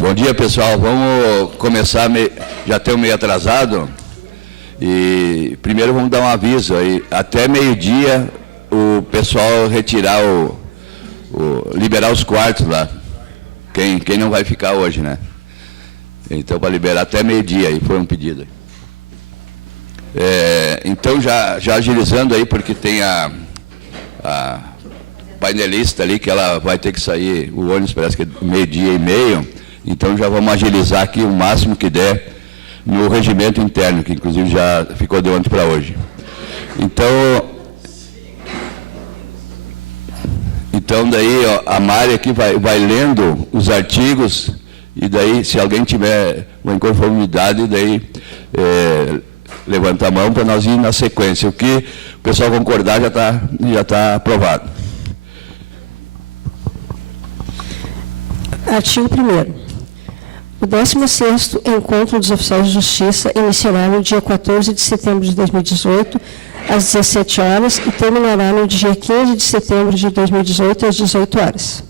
Bom dia, pessoal. Vamos começar, já estamos meio atrasado. E primeiro vamos dar um aviso aí. Até meio-dia o pessoal retirar liberar os quartos lá. Quem não vai ficar hoje, né? Então, para liberar até meio-dia, aí foi um pedido. Então, já agilizando aí, porque tem a painelista ali, que ela vai ter que sair, o ônibus parece que é meio-dia e meio, então já vamos agilizar aqui o máximo que der no regimento interno, que inclusive já ficou de ontem para hoje. Então daí, ó, a Mari aqui vai lendo os artigos, e daí, se alguém tiver uma inconformidade, daí levanta a mão para nós ir na sequência. O que o pessoal concordar já tá aprovado. Artigo 1º. O 16º Encontro dos Oficiais de Justiça iniciará no dia 14 de setembro de 2018, às 17 horas, e terminará no dia 15 de setembro de 2018, às 18 horas.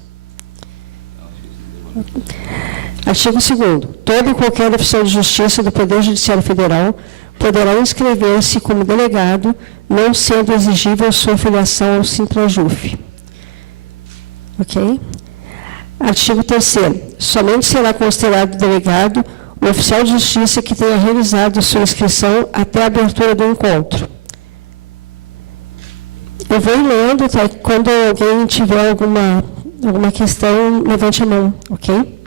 Artigo 2º. Todo e qualquer oficial de justiça do Poder Judiciário Federal poderá inscrever-se como delegado, não sendo exigível sua filiação ao Sintrajuf. Ok? Artigo 3º. Somente será considerado delegado o oficial de justiça que tenha realizado sua inscrição até a abertura do encontro. Eu vou lendo, tá? Quando alguém tiver alguma questão, levante a mão, ok?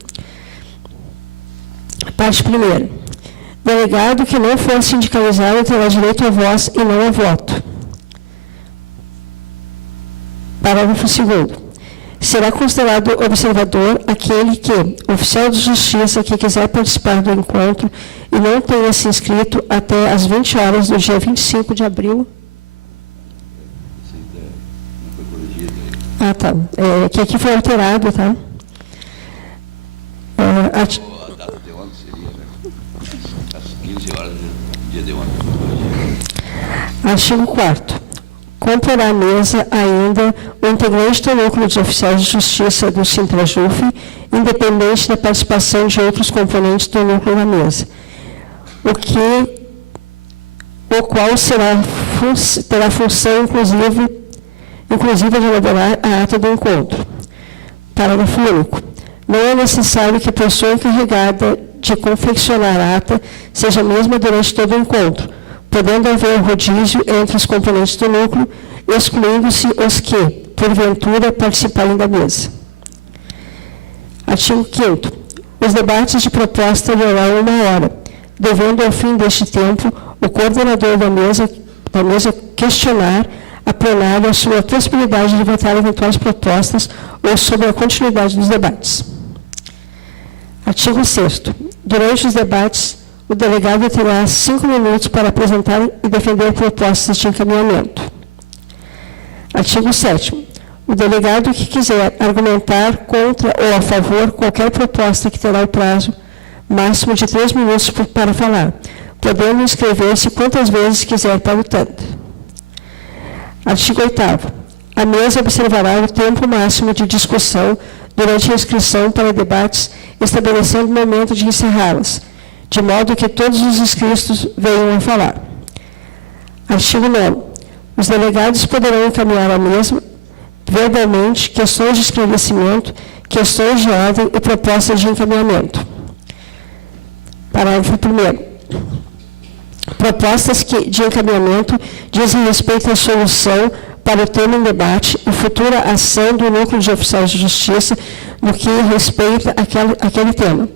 Parte 1ª. Delegado que não for sindicalizado terá direito à voz e não ao voto. Parágrafo 2º. Será considerado observador aquele que, oficial de justiça que quiser participar do encontro e não tenha se inscrito até às 20 horas do dia 25 de abril. Ah, tá. Que aqui foi alterado, tá? A data de ontem seria, né? Às 15 horas do dia de ontem. Artigo 4º. Comprará à mesa ainda o integrante do núcleo de oficiais de justiça do Sintrajuf, independente da participação de outros componentes do núcleo na mesa, o qual terá função inclusive de elaborar a ata do encontro. Parágrafo único. Não é necessário que a pessoa encarregada de confeccionar a ata seja a mesma durante todo o encontro, podendo haver rodízio entre os componentes do núcleo, excluindo-se os que, porventura, participarem da mesa. Artigo 5º. Os debates de proposta durarão 1 hora, devendo, ao fim deste tempo, o coordenador da mesa questionar a plenária sobre a possibilidade de votar eventuais propostas ou sobre a continuidade dos debates. Artigo 6º. Durante os debates, o delegado terá 5 minutos para apresentar e defender propostas de encaminhamento. Artigo 7º. O delegado que quiser argumentar contra ou a favor qualquer proposta que terá o prazo máximo de 3 minutos para falar, podendo inscrever-se quantas vezes quiser para o tanto. Artigo 8º. A mesa observará o tempo máximo de discussão durante a inscrição para debates, estabelecendo o momento de encerrá-las, de modo que todos os inscritos venham a falar. Artigo 9º. Os delegados poderão encaminhar à mesa, verbalmente, questões de esclarecimento, questões de ordem e propostas de encaminhamento. Parágrafo 1º. Propostas de encaminhamento dizem respeito à solução para o tema em debate e futura ação do núcleo de oficiais de justiça no que respeita àquele tema,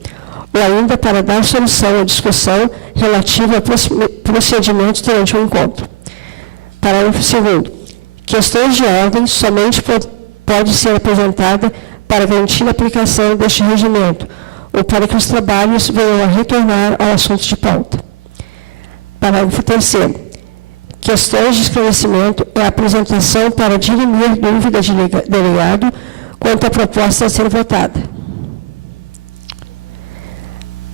ou ainda para dar solução à discussão relativa a procedimentos durante o encontro. Parágrafo 2º. Questões de ordem somente pode ser apresentada para garantir a aplicação deste regimento, ou para que os trabalhos venham a retornar ao assunto de pauta. Parágrafo 3º. Questões de esclarecimento é a apresentação para dirimir dúvida de delegado quanto à proposta a ser votada.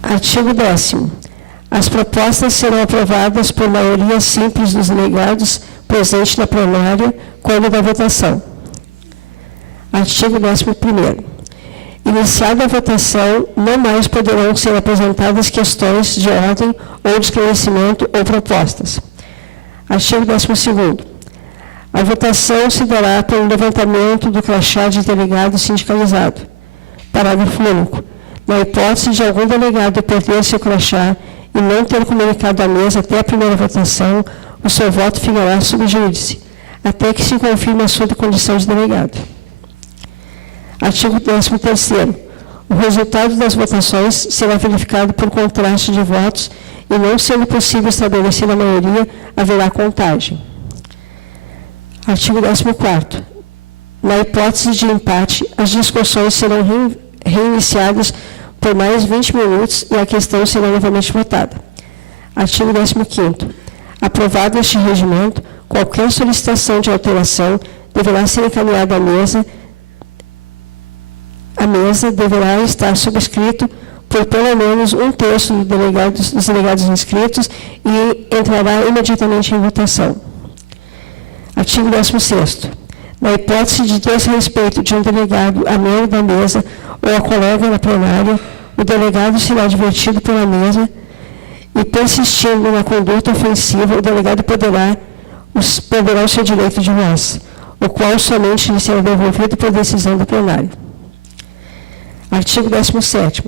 Artigo 10º. As propostas serão aprovadas por maioria simples dos delegados presentes na plenária quando da votação. Artigo 11º. Iniciada a votação, não mais poderão ser apresentadas questões de ordem ou de esclarecimento ou propostas. Artigo 12º. A votação se dará pelo levantamento do crachá de delegado sindicalizado. Parágrafo único. Na hipótese de algum delegado perder seu crachá e não ter comunicado à mesa até a primeira votação, o seu voto ficará sub júdice, até que se confirme a sua condição de delegado. Artigo 13º. O resultado das votações será verificado por contraste de votos e, não sendo possível estabelecer a maioria, haverá contagem. Artigo 14º. Na hipótese de empate, as discussões serão reiniciadas por mais 20 minutos e a questão será novamente votada. Artigo 15º. Aprovado este regimento, qualquer solicitação de alteração deverá ser encaminhada à mesa. A mesa deverá estar subscrito por pelo menos um terço dos delegados inscritos e entrará imediatamente em votação. Artigo 16º. Na hipótese de desrespeito de um delegado a membro da mesa ou a colega na plenária, o delegado será advertido pela mesa e, persistindo na conduta ofensiva, o delegado perderá o seu direito de voz, o qual somente lhe será devolvido por decisão do plenário. Artigo 17º.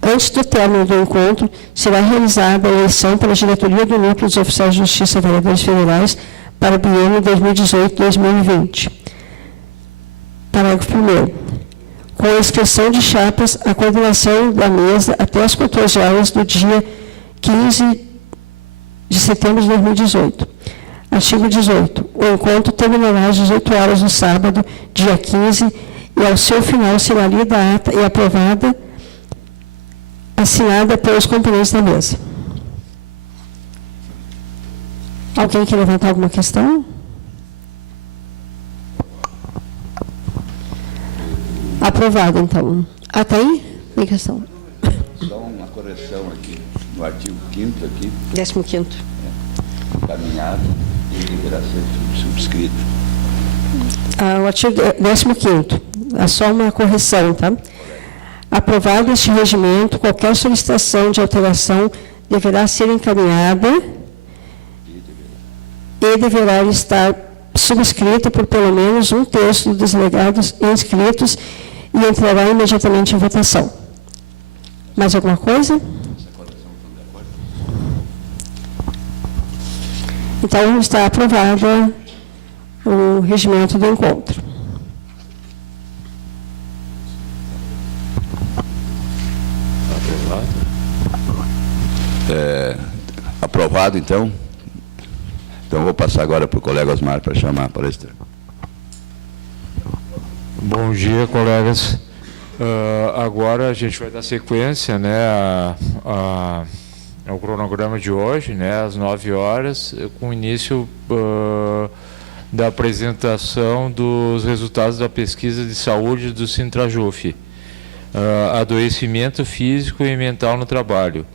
Antes do término do encontro, será realizada a eleição para a diretoria do Núcleo dos Oficiais de Justiça Vereadores Federais para o biênio 2018-2020. Parágrafo 1º. Com a inscrição de chapas, a coordenação da mesa até às 14 horas do dia 15 de setembro de 2018. Artigo 18. O encontro terminará às 18 horas do sábado, dia 15, e ao seu final será lida a ata e aprovada, assinada pelos componentes da mesa. Alguém quer levantar alguma questão? Aprovado, então. Até aí? Tem questão? Só uma correção aqui, no artigo 5º aqui. 15º. Encaminhado e deverá ser subscrito. O artigo 15º. É só uma correção, tá? Aprovado este regimento, qualquer solicitação de alteração deverá ser encaminhada e deverá estar subscrita por pelo menos um terço dos delegados inscritos e entrará imediatamente em votação. Mais alguma coisa? Então, está aprovado o regimento do encontro. Aprovado, então. Então, vou passar agora para o colega Osmar para chamar a palestra. Bom dia, colegas. Agora a gente vai dar sequência, né, ao cronograma de hoje, né, às 9 horas, com o início da apresentação dos resultados da pesquisa de saúde do Sintrajuf, adoecimento físico e mental no trabalho.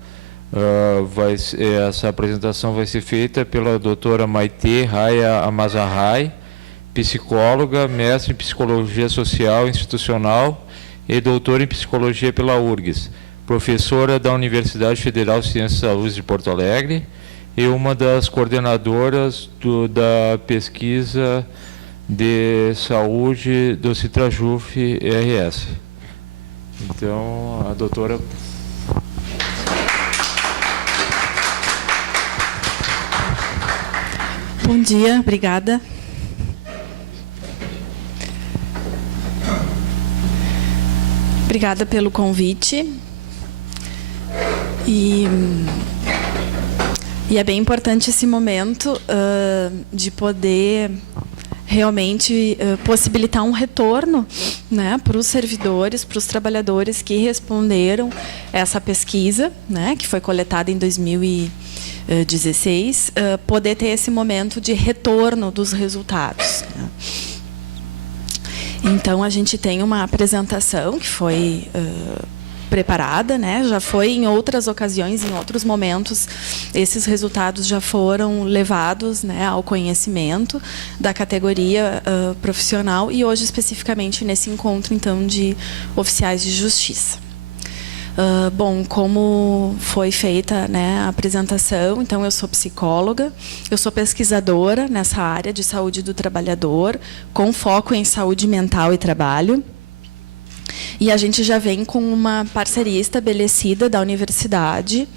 Essa apresentação vai ser feita pela doutora Maite Raya Amazahai, psicóloga, mestre em Psicologia Social Institucional e doutora em Psicologia pela URGS, professora da Universidade Federal de Ciências da Saúde de Porto Alegre e uma das coordenadoras da pesquisa de saúde do Sintrajuf RS. Então, a doutora... Bom dia, obrigada. Obrigada pelo convite. E é bem importante esse momento de poder realmente possibilitar um retorno, né, para os servidores, para os trabalhadores que responderam essa pesquisa, né, que foi coletada em 2016, poder ter esse momento de retorno dos resultados. Então, a gente tem uma apresentação que foi preparada, né? Já foi em outras ocasiões, em outros momentos, esses resultados já foram levados, né, ao conhecimento da categoria profissional e hoje especificamente nesse encontro então de oficiais de justiça. Bom, como foi feita, né, a apresentação, então eu sou psicóloga, eu sou pesquisadora nessa área de saúde do trabalhador, com foco em saúde mental e trabalho. E a gente já vem com uma parceria estabelecida da Universidade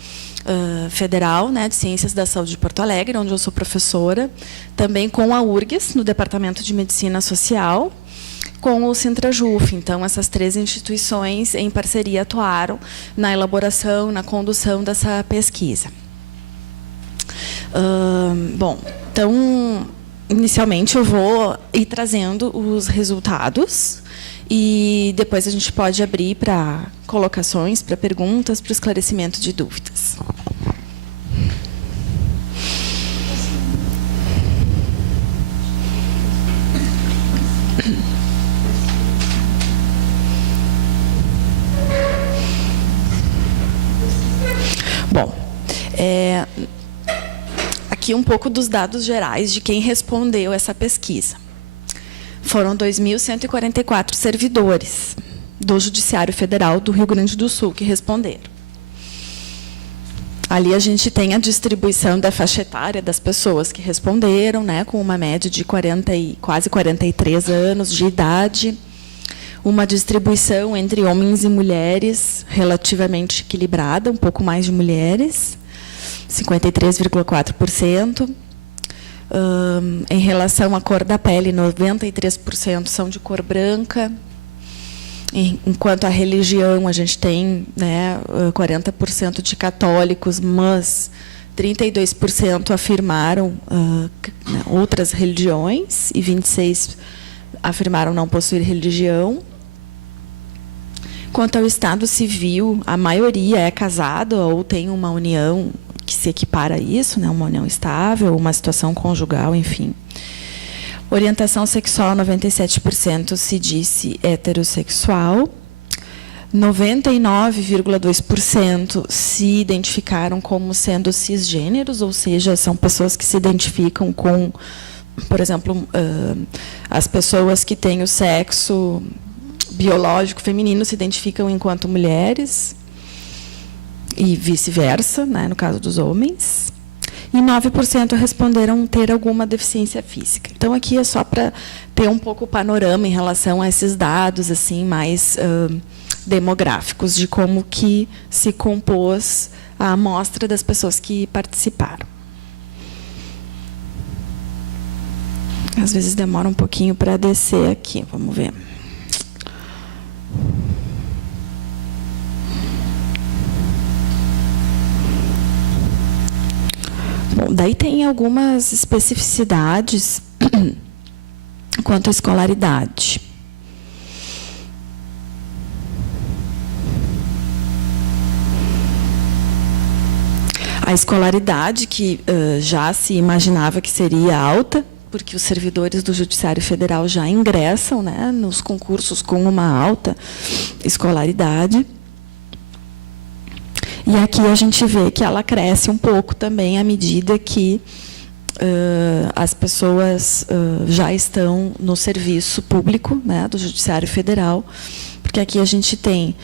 Federal, né, de Ciências da Saúde de Porto Alegre, onde eu sou professora, também com a URGS, no Departamento de Medicina Social, com o Sintrajuf. Então, essas 3 instituições, em parceria, atuaram na elaboração, na condução dessa pesquisa. Bom, então, inicialmente, eu vou ir trazendo os resultados e depois a gente pode abrir para colocações, para perguntas, para o esclarecimento de dúvidas. Bom, aqui um pouco dos dados gerais de quem respondeu essa pesquisa. Foram 2.144 servidores do Judiciário Federal do Rio Grande do Sul que responderam. Ali a gente tem a distribuição da faixa etária das pessoas que responderam, né, com uma média de quase 43 anos de idade, uma distribuição entre homens e mulheres relativamente equilibrada, um pouco mais de mulheres, 53,4%. Em relação à cor da pele, 93% são de cor branca. Enquanto a religião, a gente tem, né, 40% de católicos, mas 32% afirmaram outras religiões e 26% afirmaram não possuir religião. Quanto ao estado civil, a maioria é casada ou tem uma união que se equipara a isso, né, uma união estável, uma situação conjugal, enfim. Orientação sexual, 97% se disse heterossexual. 99,2% se identificaram como sendo cisgêneros, ou seja, são pessoas que se identificam com, por exemplo, as pessoas que têm o sexo biológico feminino se identificam enquanto mulheres, e vice-versa, né, no caso dos homens. E 9% responderam ter alguma deficiência física. Então, aqui é só para ter um pouco o panorama em relação a esses dados assim mais demográficos, de como que se compôs a amostra das pessoas que participaram. Às vezes demora um pouquinho para descer aqui, vamos ver. Bom, daí tem algumas especificidades quanto à escolaridade. A escolaridade, que já se imaginava que seria alta, porque os servidores do Judiciário Federal já ingressam, né, nos concursos com uma alta escolaridade. E aqui a gente vê que ela cresce um pouco também à medida que as pessoas já estão no serviço público, né, do Judiciário Federal, porque aqui a gente tem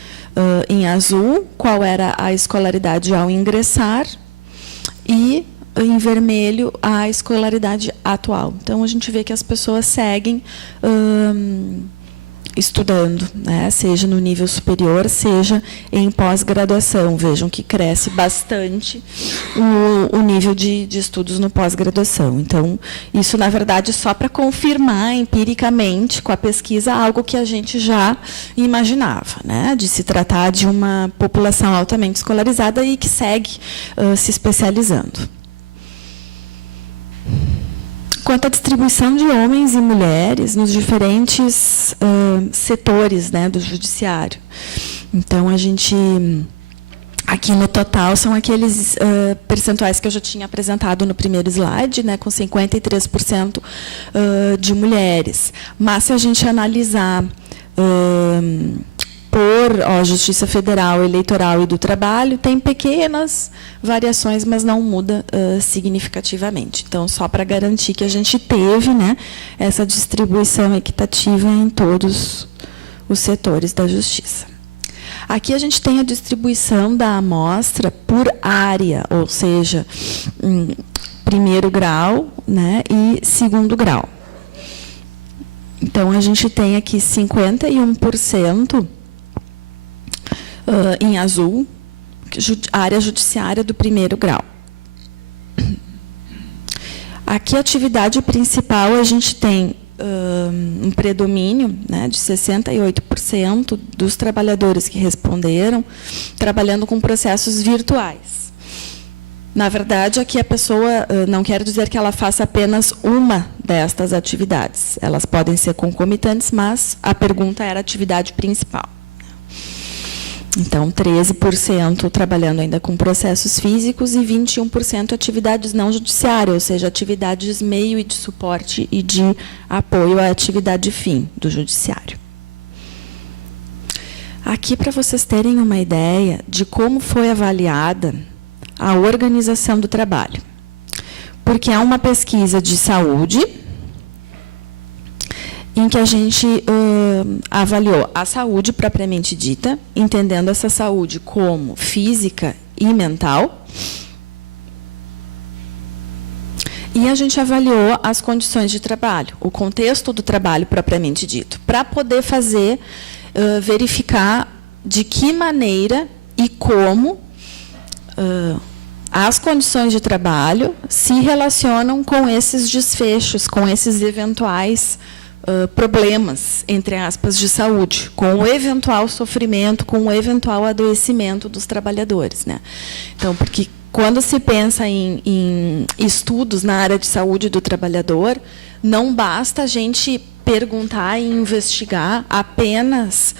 em azul qual era a escolaridade ao ingressar e em vermelho a escolaridade atual. Então a gente vê que as pessoas seguem estudando, né, seja no nível superior, seja em pós-graduação. Vejam que cresce bastante o nível de estudos no pós-graduação. Então, isso, na verdade, só para confirmar empiricamente com a pesquisa algo que a gente já imaginava, né, de se tratar de uma população altamente escolarizada e que segue se especializando. Quanto à distribuição de homens e mulheres nos diferentes setores, né, do judiciário. Então, a gente, aqui no total, são aqueles percentuais que eu já tinha apresentado no primeiro slide, né, com 53% de mulheres. Mas, se a gente analisar por Justiça Federal, Eleitoral e do Trabalho, tem pequenas variações, mas não muda significativamente. Então, só para garantir que a gente teve, né, essa distribuição equitativa em todos os setores da Justiça. Aqui a gente tem a distribuição da amostra por área, ou seja, primeiro grau, né, e segundo grau. Então, a gente tem aqui 51% em azul, área judiciária do primeiro grau. Aqui, a atividade principal, a gente tem um predomínio, né, de 68% dos trabalhadores que responderam trabalhando com processos virtuais. Na verdade, aqui a pessoa não quer dizer que ela faça apenas uma destas atividades. Elas podem ser concomitantes, mas a pergunta era a atividade principal. Então, 13% trabalhando ainda com processos físicos e 21% atividades não judiciárias, ou seja, atividades meio e de suporte e de apoio à atividade fim do judiciário. Aqui, para vocês terem uma ideia de como foi avaliada a organização do trabalho. Porque há uma pesquisa de saúde em que a gente avaliou a saúde propriamente dita, entendendo essa saúde como física e mental. E a gente avaliou as condições de trabalho, o contexto do trabalho propriamente dito, para poder fazer, verificar de que maneira e como as condições de trabalho se relacionam com esses desfechos, com esses eventuais problemas, entre aspas, de saúde, com o eventual sofrimento, com o eventual adoecimento dos trabalhadores, né? Então, porque quando se pensa em estudos na área de saúde do trabalhador, não basta a gente perguntar e investigar apenas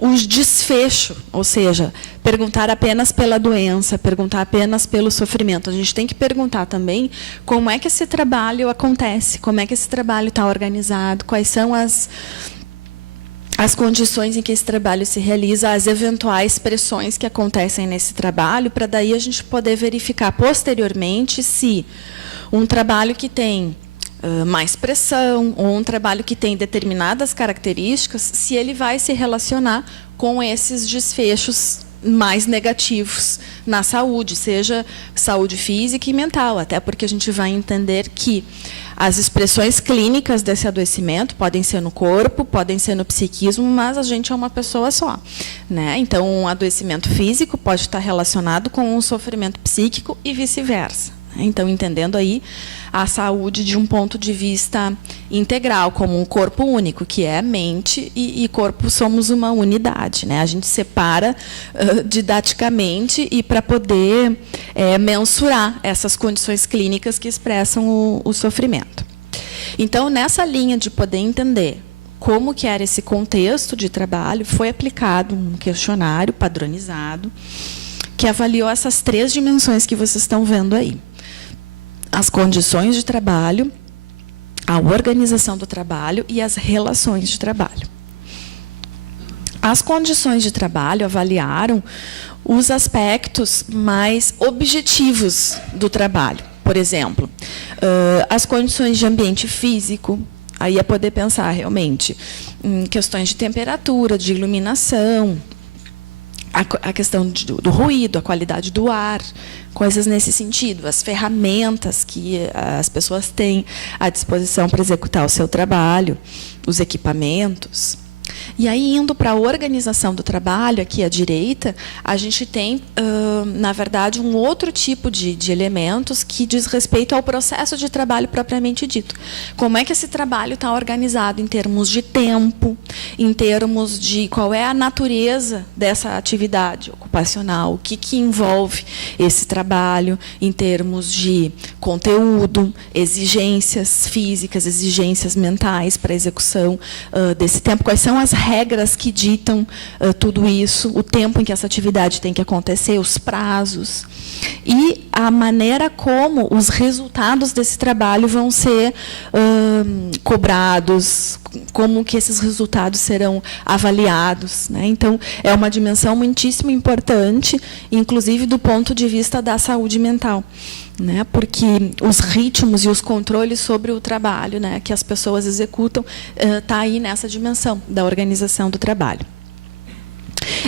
os desfechos, ou seja, perguntar apenas pela doença, perguntar apenas pelo sofrimento. A gente tem que perguntar também como é que esse trabalho acontece, como é que esse trabalho está organizado, quais são as condições em que esse trabalho se realiza, as eventuais pressões que acontecem nesse trabalho, para daí a gente poder verificar posteriormente se um trabalho que tem mais pressão, ou um trabalho que tem determinadas características, se ele vai se relacionar com esses desfechos mais negativos na saúde, seja saúde física e mental, até porque a gente vai entender que as expressões clínicas desse adoecimento podem ser no corpo, podem ser no psiquismo, mas a gente é uma pessoa só, né? Então, um adoecimento físico pode estar relacionado com um sofrimento psíquico e vice-versa. Então, entendendo aí a saúde de um ponto de vista integral, como um corpo único, que é mente e corpo somos uma unidade, né? A gente separa didaticamente e para poder mensurar essas condições clínicas que expressam o sofrimento. Então, nessa linha de poder entender como que era esse contexto de trabalho, foi aplicado um questionário padronizado que avaliou essas 3 dimensões que vocês estão vendo aí. As condições de trabalho, a organização do trabalho e as relações de trabalho. As condições de trabalho avaliaram os aspectos mais objetivos do trabalho. Por exemplo, as condições de ambiente físico, aí é poder pensar realmente em questões de temperatura, de iluminação, a questão do ruído, a qualidade do ar, coisas nesse sentido, as ferramentas que as pessoas têm à disposição para executar o seu trabalho, os equipamentos. E aí, indo para a organização do trabalho, aqui à direita, a gente tem, na verdade, um outro tipo de elementos que diz respeito ao processo de trabalho propriamente dito. Como é que esse trabalho está organizado em termos de tempo, em termos de qual é a natureza dessa atividade ocupacional, o que envolve esse trabalho, em termos de conteúdo, exigências físicas, exigências mentais para a execução desse tempo, quais são as regras que ditam tudo isso, o tempo em que essa atividade tem que acontecer, os prazos, e a maneira como os resultados desse trabalho vão ser cobrados, como que esses resultados serão avaliados, né? Então, é uma dimensão muitíssimo importante, inclusive do ponto de vista da saúde mental, né? Porque os ritmos e os controles sobre o trabalho, né, que as pessoas executam está aí nessa dimensão da organização do trabalho.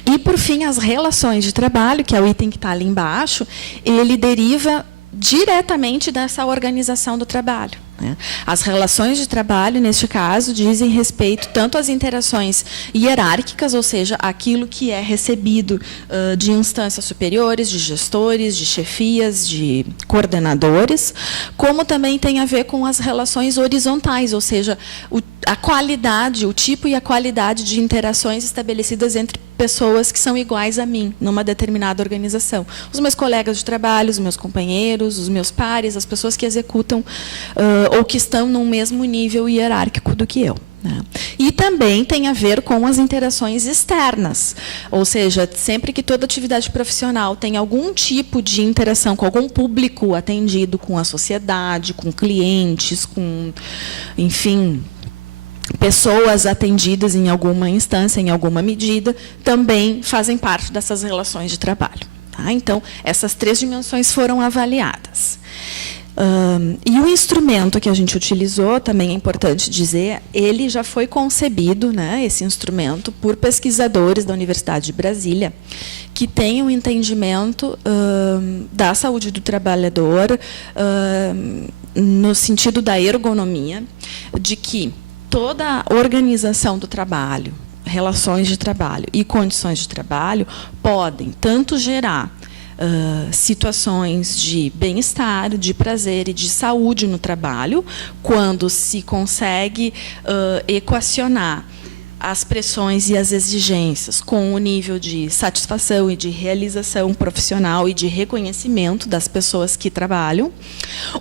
E, por fim, as relações de trabalho, que é o item que está ali embaixo, ele deriva diretamente dessa organização do trabalho, né? As relações de trabalho, neste caso, dizem respeito tanto às interações hierárquicas, ou seja, aquilo que é recebido de instâncias superiores, de gestores, de chefias, de coordenadores, como também tem a ver com as relações horizontais, ou seja, a qualidade, o tipo e a qualidade de interações estabelecidas entre pessoas que são iguais a mim, numa determinada organização. Os meus colegas de trabalho, os meus companheiros, os meus pares, as pessoas que executam ou que estão no mesmo nível hierárquico do que eu, né? E também tem a ver com as interações externas, ou seja, sempre que toda atividade profissional tem algum tipo de interação com algum público atendido, com a sociedade, com clientes, com, enfim, pessoas atendidas em alguma instância, em alguma medida, também fazem parte dessas relações de trabalho, tá? Então, essas 3 dimensões foram avaliadas. E o instrumento que a gente utilizou, também é importante dizer, ele já foi concebido, né, esse instrumento, por pesquisadores da Universidade de Brasília, que têm um entendimento da saúde do trabalhador, no sentido da ergonomia, de que toda a organização do trabalho, relações de trabalho e condições de trabalho podem tanto gerar situações de bem-estar, de prazer e de saúde no trabalho, quando se consegue equacionar as pressões e as exigências com o nível de satisfação e de realização profissional e de reconhecimento das pessoas que trabalham,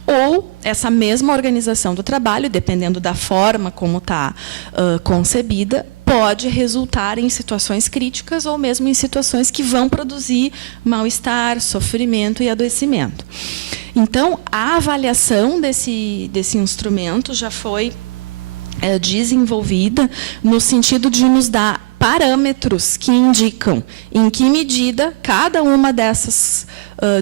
ou essa mesma organização do trabalho, dependendo da forma como está concebida, pode resultar em situações críticas ou mesmo em situações que vão produzir mal-estar, sofrimento e adoecimento. Então, a avaliação desse instrumento já foi desenvolvida no sentido de nos dar parâmetros que indicam em que medida cada uma dessas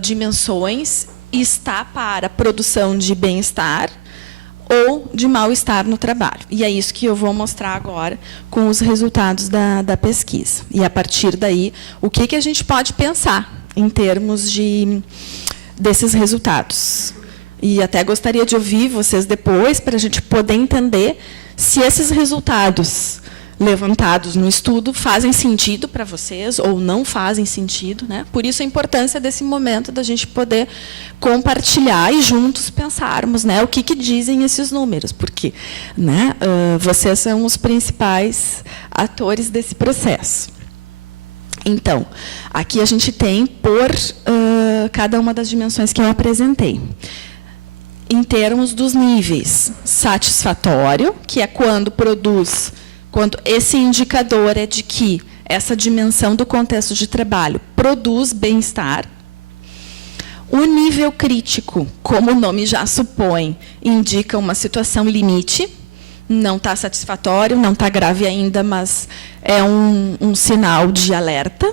dimensões está para a produção de bem-estar ou de mal-estar no trabalho. E é isso que eu vou mostrar agora com os resultados da pesquisa. E, a partir daí, o que a gente pode pensar em termos desses resultados. E até gostaria de ouvir vocês depois, para a gente poder entender se esses resultados levantados no estudo fazem sentido para vocês ou não fazem sentido, né? Por isso a importância desse momento da gente poder compartilhar e juntos pensarmos, né, o que dizem esses números, porque, né, vocês são os principais atores desse processo. Então, aqui a gente tem por cada uma das dimensões que eu apresentei. Em termos dos níveis, satisfatório, que é quando esse indicador é de que essa dimensão do contexto de trabalho produz bem-estar. O nível crítico, como o nome já supõe, indica uma situação limite, não está satisfatório, não está grave ainda, mas é um sinal de alerta.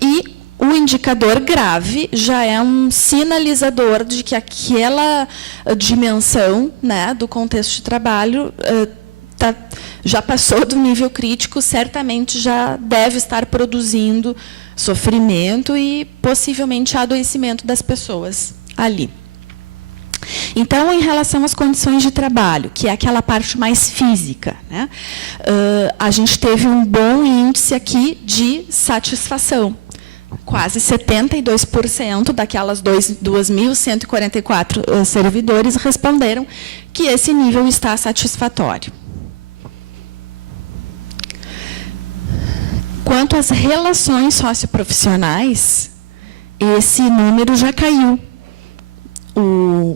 E o indicador grave já é um sinalizador de que aquela dimensão, né, do contexto de trabalho já passou do nível crítico, certamente já deve estar produzindo sofrimento e, possivelmente, adoecimento das pessoas ali. Então, em relação às condições de trabalho, que é aquela parte mais física, né, a gente teve um bom índice aqui de satisfação. Quase 72% daquelas 2.144 servidores responderam que esse nível está satisfatório. Quanto às relações socioprofissionais, esse número já caiu.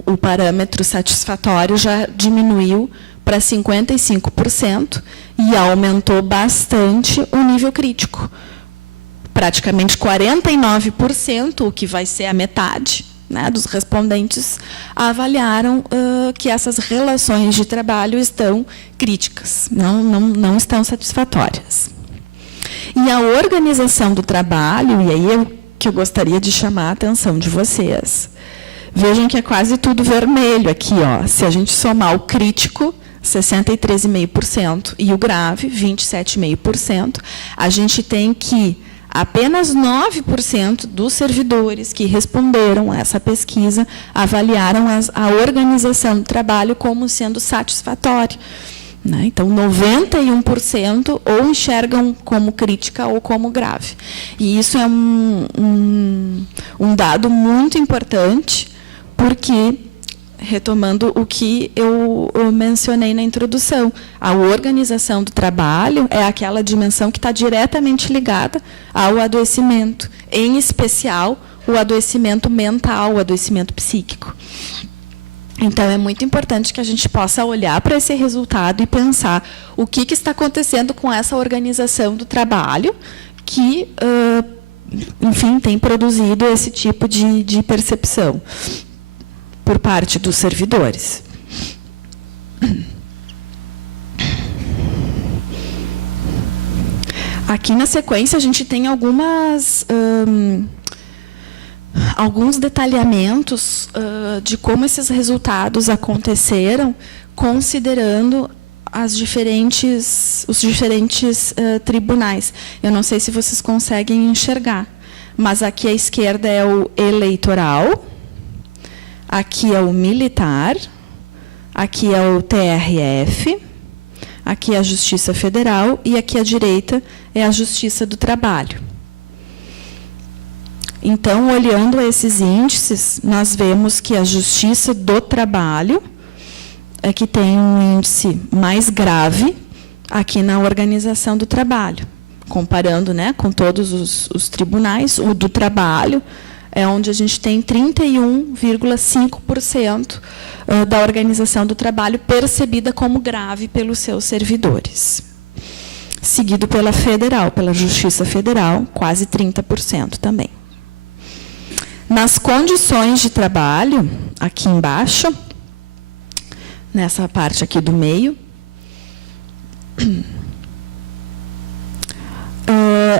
o parâmetro satisfatório já diminuiu para 55% e aumentou bastante o nível crítico. Praticamente 49%, o que vai ser a metade, né, dos respondentes, avaliaram que essas relações de trabalho estão críticas, não estão satisfatórias. E a organização do trabalho, e aí que eu gostaria de chamar a atenção de vocês. Vejam que é quase tudo vermelho aqui, ó. Se a gente somar o crítico, 63,5%, e o grave, 27,5%, a gente tem que apenas 9% dos servidores que responderam a essa pesquisa avaliaram a organização do trabalho como sendo satisfatória. Né? Então, 91% ou enxergam como crítica ou como grave. E isso é um dado muito importante, porque, retomando o que eu mencionei na introdução, a organização do trabalho é aquela dimensão que está diretamente ligada ao adoecimento, em especial o adoecimento mental, o adoecimento psíquico. Então, é muito importante que a gente possa olhar para esse resultado e pensar o que está acontecendo com essa organização do trabalho que, enfim, tem produzido esse tipo de percepção por parte dos servidores. Aqui, na sequência, a gente tem alguns detalhamentos de como esses resultados aconteceram, considerando os diferentes tribunais. Eu não sei se vocês conseguem enxergar, mas aqui à esquerda é o eleitoral, aqui é o militar, aqui é o TRF, aqui é a Justiça Federal e aqui à direita é a Justiça do Trabalho. Então, olhando esses índices, nós vemos que a Justiça do Trabalho é que tem um índice mais grave aqui na organização do trabalho. Comparando, né, com todos os tribunais, o do trabalho é onde a gente tem 31,5% da organização do trabalho percebida como grave pelos seus servidores. Seguido pela Federal, pela Justiça Federal, quase 30% também. Nas condições de trabalho, aqui embaixo, nessa parte aqui do meio,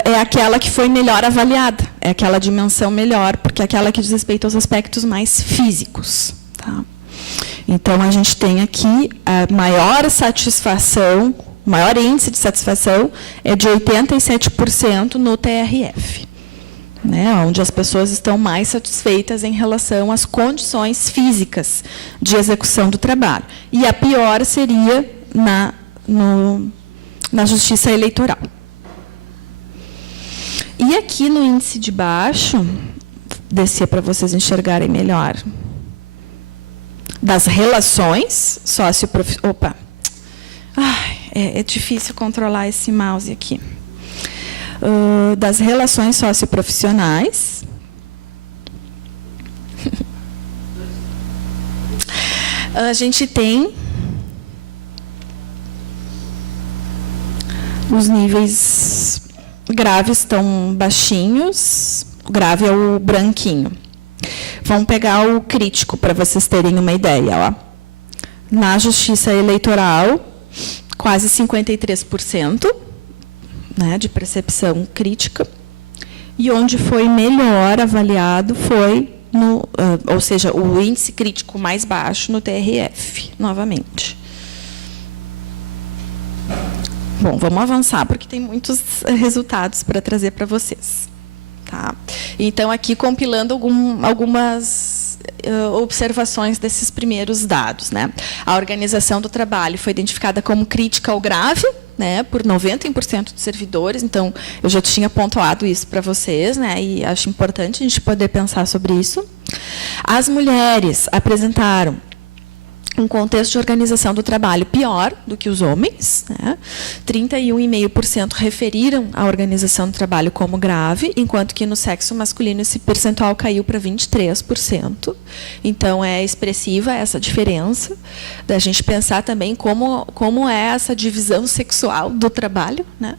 é aquela que foi melhor avaliada, é aquela dimensão melhor, porque é aquela que diz respeito aos aspectos mais físicos. Tá? Então, a gente tem aqui a maior satisfação, o maior índice de satisfação é de 87% no TRF. Né, onde as pessoas estão mais satisfeitas em relação às condições físicas de execução do trabalho. E a pior seria na Justiça Eleitoral. E aqui no índice de baixo, descer para vocês enxergarem melhor, das relações socioprofissionais. Opa! Ai, é difícil controlar esse mouse aqui. Das relações socioprofissionais. A gente tem os níveis graves estão baixinhos, o grave é o branquinho. Vamos pegar o crítico para vocês terem uma ideia. Ó. Na Justiça Eleitoral, quase 53%. Né, de percepção crítica, e onde foi melhor avaliado foi, ou seja, o índice crítico mais baixo no TRF, novamente. Bom, vamos avançar, porque tem muitos resultados para trazer para vocês. Tá? Então, aqui compilando algumas observações desses primeiros dados. Né? A organização do trabalho foi identificada como crítica ou grave, né, por 91% dos servidores. Então, eu já tinha pontuado isso para vocês, né, e acho importante a gente poder pensar sobre isso. As mulheres apresentaram um contexto de organização do trabalho pior do que os homens, né? 31,5% referiram a organização do trabalho como grave, enquanto que no sexo masculino esse percentual caiu para 23%. Então, é expressiva essa diferença, da gente pensar também como é essa divisão sexual do trabalho, né?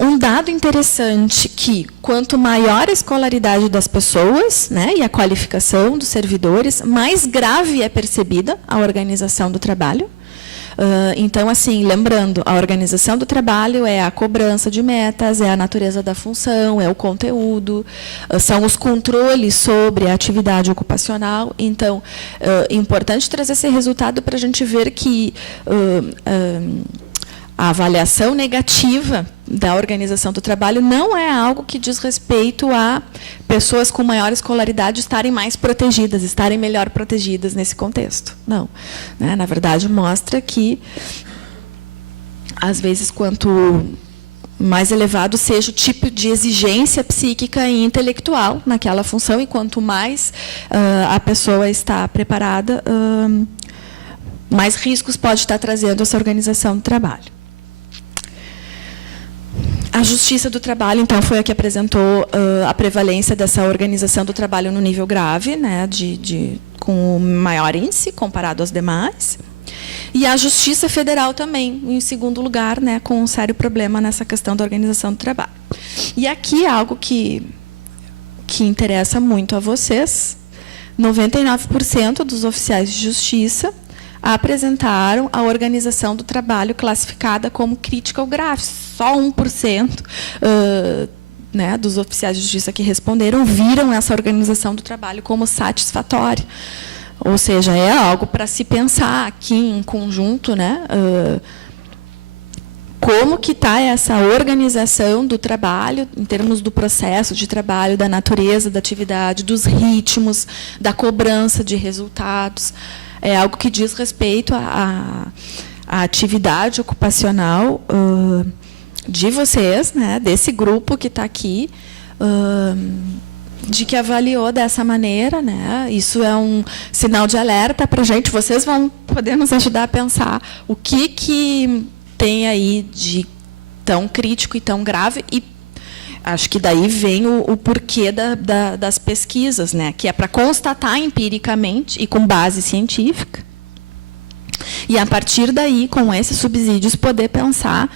Um dado interessante que, quanto maior a escolaridade das pessoas, né, e a qualificação dos servidores, mais grave é percebida a organização do trabalho. Então, assim, lembrando, a organização do trabalho é a cobrança de metas, é a natureza da função, é o conteúdo, são os controles sobre a atividade ocupacional. Então, é importante trazer esse resultado para a gente ver que a avaliação negativa da organização do trabalho não é algo que diz respeito a pessoas com maior escolaridade estarem mais protegidas, estarem melhor protegidas nesse contexto. Não. Né? Na verdade, mostra que, às vezes, quanto mais elevado seja o tipo de exigência psíquica e intelectual naquela função, e quanto mais a pessoa está preparada, mais riscos pode estar trazendo essa organização do trabalho. A Justiça do Trabalho, então, foi a que apresentou a prevalência dessa organização do trabalho no nível grave, né, com o maior índice comparado aos demais. E a Justiça Federal também, em segundo lugar, né, com um sério problema nessa questão da organização do trabalho. E aqui algo que interessa muito a vocês: 99% dos oficiais de justiça apresentaram a organização do trabalho classificada como crítica ou grave. Só 1% né, dos oficiais de justiça que responderam viram essa organização do trabalho como satisfatória. Ou seja, é algo para se pensar aqui em conjunto, né, como que está essa organização do trabalho, em termos do processo de trabalho, da natureza da atividade, dos ritmos, da cobrança de resultados. É algo que diz respeito à atividade ocupacional de vocês, né, desse grupo que está aqui, de que avaliou dessa maneira, né? Isso é um sinal de alerta para a gente. Vocês vão poder nos ajudar a pensar o que tem aí de tão crítico e tão grave, e acho que daí vem o porquê das pesquisas, né? Que é para constatar empiricamente e com base científica. E, a partir daí, com esses subsídios, poder pensar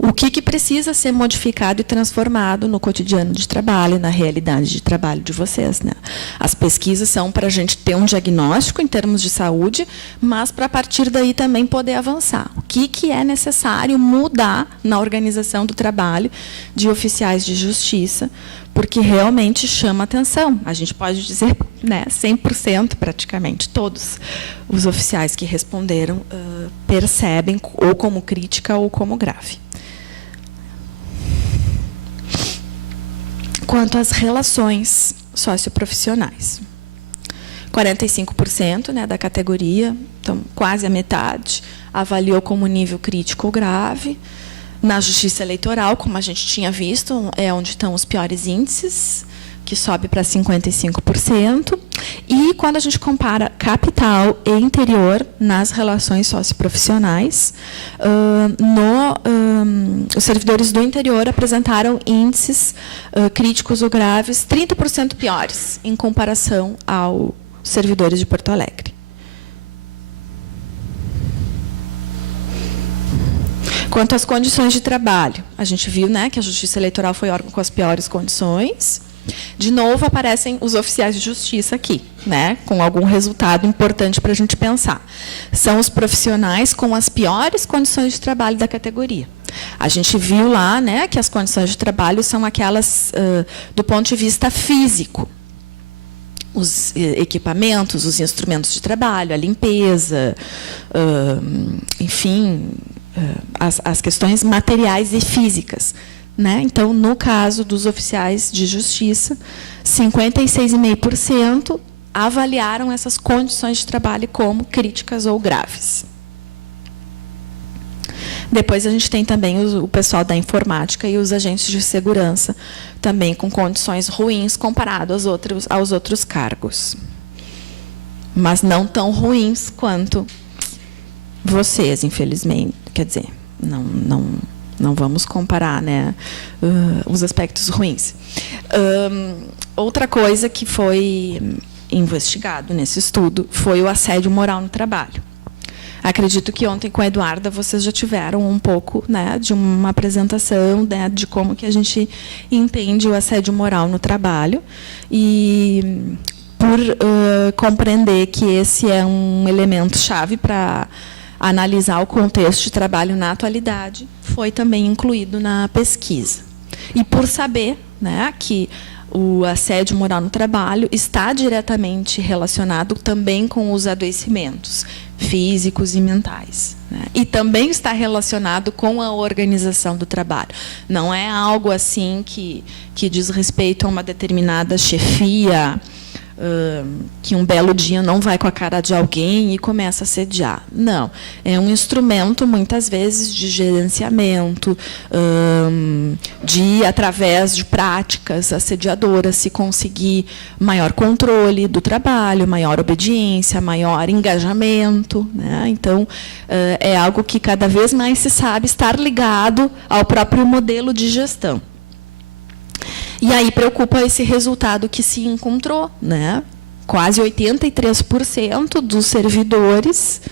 o que precisa ser modificado e transformado no cotidiano de trabalho, na realidade de trabalho de vocês, né? As pesquisas são para a gente ter um diagnóstico em termos de saúde, mas para, a partir daí, também poder avançar. O que é necessário mudar na organização do trabalho de oficiais de justiça, porque realmente chama atenção. A gente pode dizer, né, 100%, praticamente, todos os oficiais que responderam percebem ou como crítica ou como grave. Quanto às relações socioprofissionais, 45%, né, da categoria, então quase a metade, avaliou como nível crítico ou grave. Na Justiça Eleitoral, como a gente tinha visto, é onde estão os piores índices, que sobe para 55%. E, quando a gente compara capital e interior nas relações socioprofissionais, os servidores do interior apresentaram índices críticos ou graves 30% piores em comparação aos servidores de Porto Alegre. Quanto às condições de trabalho, a gente viu, né, que a Justiça Eleitoral foi o órgão com as piores condições. De novo, aparecem os oficiais de justiça aqui, né, com algum resultado importante para a gente pensar. São os profissionais com as piores condições de trabalho da categoria. A gente viu lá, né, que as condições de trabalho são aquelas do ponto de vista físico. Os equipamentos, os instrumentos de trabalho, a limpeza, enfim, as questões materiais e físicas. Né? Então, no caso dos oficiais de justiça, 56,5% avaliaram essas condições de trabalho como críticas ou graves. Depois, a gente tem também o pessoal da informática e os agentes de segurança, também com condições ruins comparado aos outros cargos. mas não tão ruins quanto vocês, infelizmente. Quer dizer, não vamos comparar, né, os aspectos ruins. Outra coisa que foi investigado nesse estudo foi o assédio moral no trabalho. Acredito que ontem com a Eduarda vocês já tiveram um pouco, né, de uma apresentação, né, de como que a gente entende o assédio moral no trabalho, e por compreender que esse é um elemento chave para analisar o contexto de trabalho na atualidade, foi também incluído na pesquisa. E por saber, né, que o assédio moral no trabalho está diretamente relacionado também com os adoecimentos físicos e mentais, né? E também está relacionado com a organização do trabalho. Não é algo assim que diz respeito a uma determinada chefia, que um belo dia não vai com a cara de alguém e começa a assediar. Não. É um instrumento, muitas vezes, de gerenciamento, de, através de práticas assediadoras, se conseguir maior controle do trabalho, maior obediência, maior engajamento, né? Então, é algo que cada vez mais se sabe estar ligado ao próprio modelo de gestão. E aí preocupa esse resultado que se encontrou, né? Quase 83% dos servidores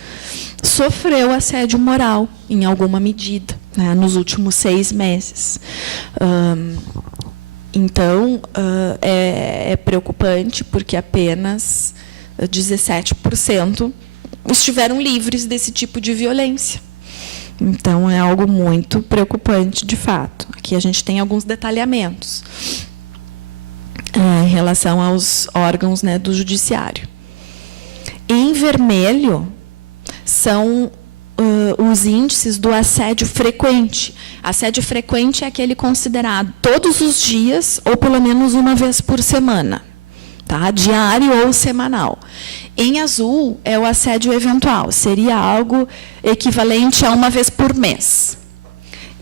sofreu assédio moral, em alguma medida, né, nos últimos 6 meses. Então, é preocupante, porque apenas 17% estiveram livres desse tipo de violência. Então, é algo muito preocupante, de fato. Aqui a gente tem alguns detalhamentos em relação aos órgãos, né, do judiciário. Em vermelho são os índices do assédio frequente. Assédio frequente é aquele considerado todos os dias ou pelo menos uma vez por semana, tá? Diário ou semanal. Em azul é o assédio eventual, seria algo equivalente a uma vez por mês.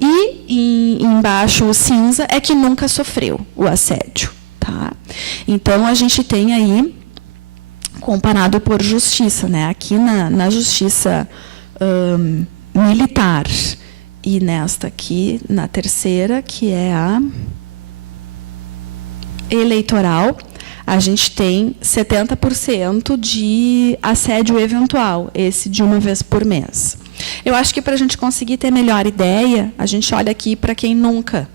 E embaixo o cinza é que nunca sofreu o assédio, tá? Então a gente tem aí, comparado por justiça, né? Aqui na justiça militar e nesta aqui, na terceira, que é a eleitoral, a gente tem 70% de assédio eventual, esse de uma vez por mês. Eu acho que, para a gente conseguir ter melhor ideia, a gente olha aqui para quem nunca,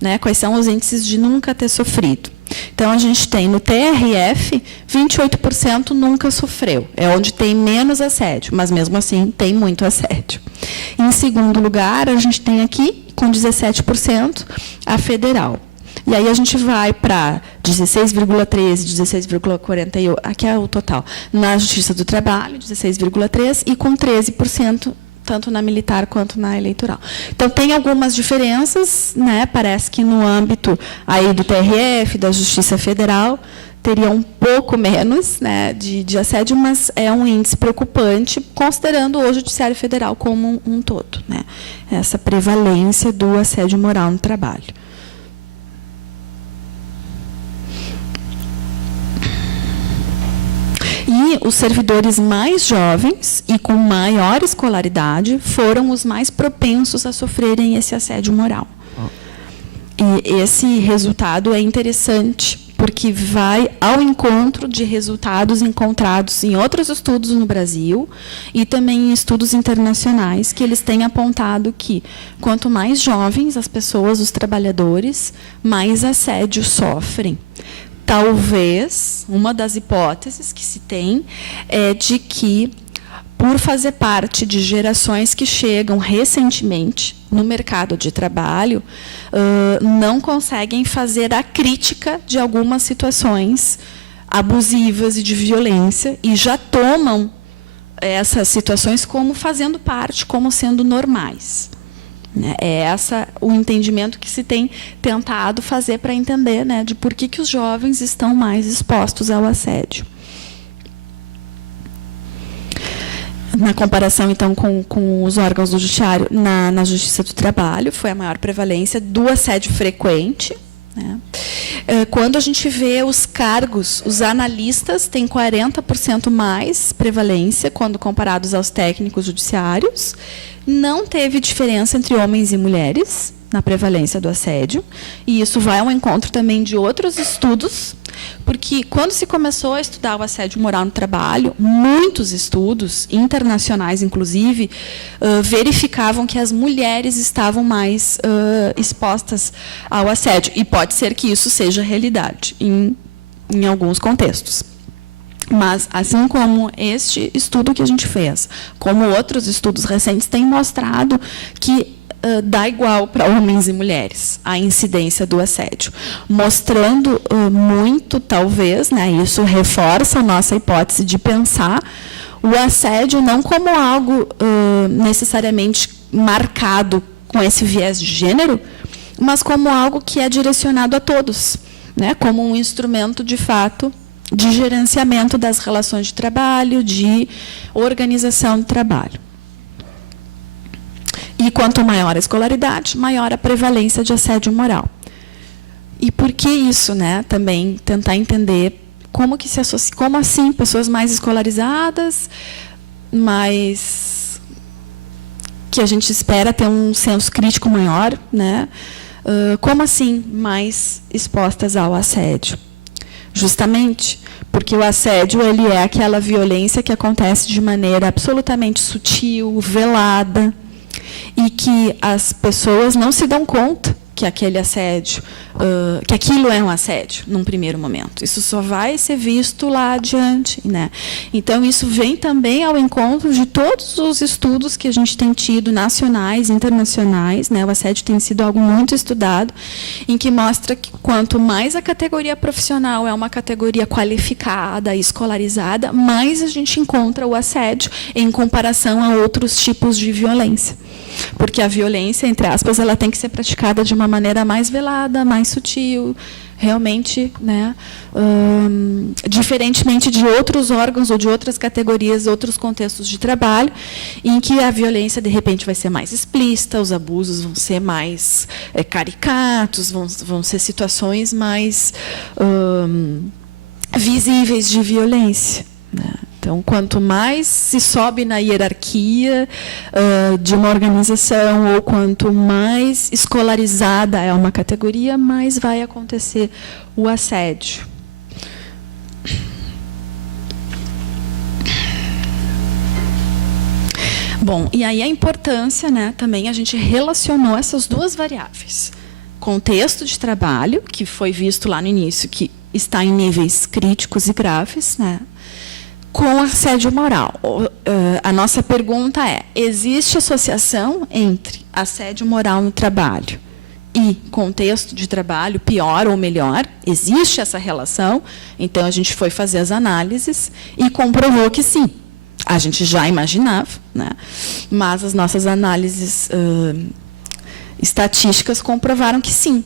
né? Quais são os índices de nunca ter sofrido. Então, a gente tem no TRF, 28% nunca sofreu. É onde tem menos assédio, mas, mesmo assim, tem muito assédio. Em segundo lugar, a gente tem aqui, com 17%, a federal. E aí a gente vai para 16,13, 16,48, aqui é o total. Na Justiça do Trabalho, 16,3, e com 13%, tanto na militar quanto na eleitoral. Então, tem algumas diferenças, né? Parece que no âmbito aí do TRF, da Justiça Federal, teria um pouco menos, né, de assédio, mas é um índice preocupante, considerando hoje o Judiciário Federal como um todo, né? Essa prevalência do assédio moral no trabalho. E os servidores mais jovens e com maior escolaridade foram os mais propensos a sofrerem esse assédio moral. E esse resultado é interessante, porque vai ao encontro de resultados encontrados em outros estudos no Brasil e também em estudos internacionais, que eles têm apontado que, quanto mais jovens as pessoas, os trabalhadores, mais assédio sofrem. Talvez, uma das hipóteses que se tem é de que, por fazer parte de gerações que chegam recentemente no mercado de trabalho, não conseguem fazer a crítica de algumas situações abusivas e de violência e já tomam essas situações como fazendo parte, como sendo normais. É esse o entendimento que se tem tentado fazer para entender, né, de por que os jovens estão mais expostos ao assédio. Na comparação, então, com os órgãos do judiciário, na Justiça do Trabalho, foi a maior prevalência do assédio frequente, né? Quando a gente vê os cargos, os analistas têm 40% mais prevalência quando comparados aos técnicos judiciários. Não teve diferença entre homens e mulheres na prevalência do assédio, e isso vai ao encontro também de outros estudos, porque quando se começou a estudar o assédio moral no trabalho, muitos estudos, internacionais inclusive, verificavam que as mulheres estavam mais expostas ao assédio, e pode ser que isso seja realidade em alguns contextos. Mas, assim como este estudo que a gente fez, como outros estudos recentes, têm mostrado que dá igual para homens e mulheres a incidência do assédio, mostrando muito, talvez, né, isso reforça a nossa hipótese de pensar o assédio não como algo necessariamente marcado com esse viés de gênero, mas como algo que é direcionado a todos, né, como um instrumento, de fato, de gerenciamento das relações de trabalho, de organização do trabalho. E quanto maior a escolaridade, maior a prevalência de assédio moral. E por que isso, né? Também tentar entender como que se associa, como assim pessoas mais escolarizadas, mais que a gente espera ter um senso crítico maior, né? Como assim mais expostas ao assédio? Justamente porque o assédio ele é aquela violência que acontece de maneira absolutamente sutil, velada, e que as pessoas não se dão conta que aquele assédio, que aquilo é um assédio, num primeiro momento. Isso só vai ser visto lá adiante, né? Então, isso vem também ao encontro de todos os estudos que a gente tem tido, nacionais, internacionais, né? O assédio tem sido algo muito estudado, em que mostra que quanto mais a categoria profissional é uma categoria qualificada, escolarizada, mais a gente encontra o assédio em comparação a outros tipos de violência. Porque a violência, entre aspas, ela tem que ser praticada de uma maneira mais velada, mais sutil, realmente, né, diferentemente de outros órgãos ou de outras categorias, outros contextos de trabalho, em que a violência, de repente, vai ser mais explícita, os abusos vão ser mais caricatos, vão ser situações mais visíveis de violência, né? Então, quanto mais se sobe na hierarquia de uma organização, ou quanto mais escolarizada é uma categoria, mais vai acontecer o assédio. Bom, e aí a importância, né, também a gente relacionou essas duas variáveis. Contexto de trabalho, que foi visto lá no início, que está em níveis críticos e graves, né, com assédio moral. A nossa pergunta é: existe associação entre assédio moral no trabalho e contexto de trabalho, pior ou melhor? Existe essa relação? Então, a gente foi fazer as análises e comprovou que sim. A gente já imaginava, né? Mas as nossas análises estatísticas comprovaram que sim,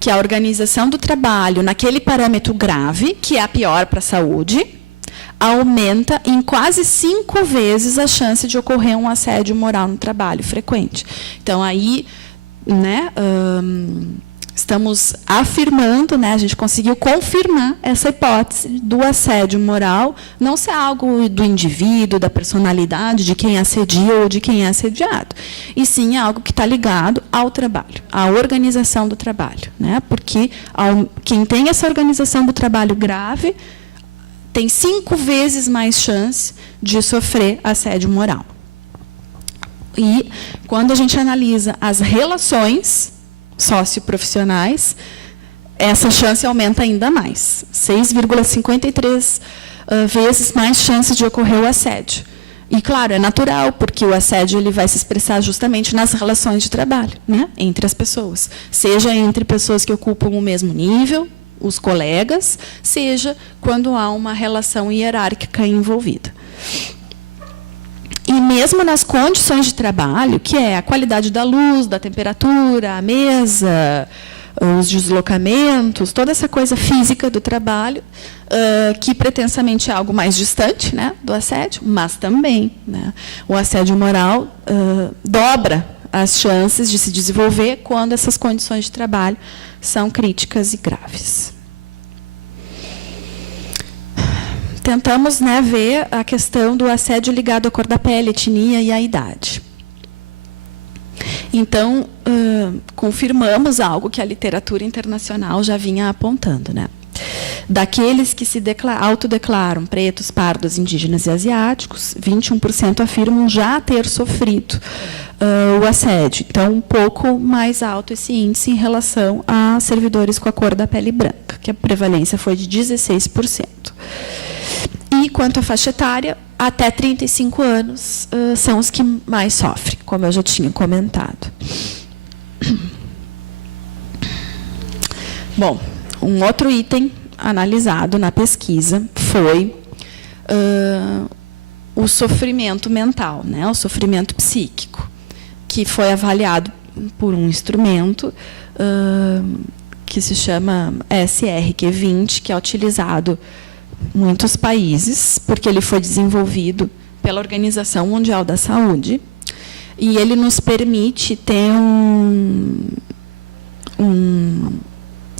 que a organização do trabalho naquele parâmetro grave, que é a pior para a saúde, aumenta em quase 5 vezes a chance de ocorrer um assédio moral no trabalho frequente. Então, aí, né, estamos afirmando, né, a gente conseguiu confirmar essa hipótese do assédio moral não ser algo do indivíduo, da personalidade, de quem assedia ou de quem é assediado, e sim algo que está ligado ao trabalho, à organização do trabalho, né, porque quem tem essa organização do trabalho grave tem 5 vezes mais chance de sofrer assédio moral. E, quando a gente analisa as relações socioprofissionais, essa chance aumenta ainda mais. 6,53 vezes mais chances de ocorrer o assédio. E, claro, é natural, porque o assédio ele vai se expressar justamente nas relações de trabalho, né, entre as pessoas. Seja entre pessoas que ocupam o mesmo nível, os colegas, seja quando há uma relação hierárquica envolvida. E mesmo nas condições de trabalho, que é a qualidade da luz, da temperatura, a mesa, os deslocamentos, toda essa coisa física do trabalho, que pretensamente é algo mais distante, né, do assédio, mas também, né, o assédio moral dobra as chances de se desenvolver quando essas condições de trabalho são críticas e graves. Tentamos, né, ver a questão do assédio ligado à cor da pele, etnia e à idade. Então, confirmamos algo que a literatura internacional já vinha apontando, né? Daqueles que se autodeclaram pretos, pardos, indígenas e asiáticos, 21% afirmam já ter sofrido o assédio. Então, um pouco mais alto esse índice em relação a servidores com a cor da pele branca, que a prevalência foi de 16%. E, quanto à faixa etária, até 35 anos são os que mais sofrem, como eu já tinha comentado. Bom, um outro item analisado na pesquisa foi o sofrimento mental, né, o sofrimento psíquico, que foi avaliado por um instrumento que se chama SRQ-20, que é utilizado em muitos países, porque ele foi desenvolvido pela Organização Mundial da Saúde, e ele nos permite ter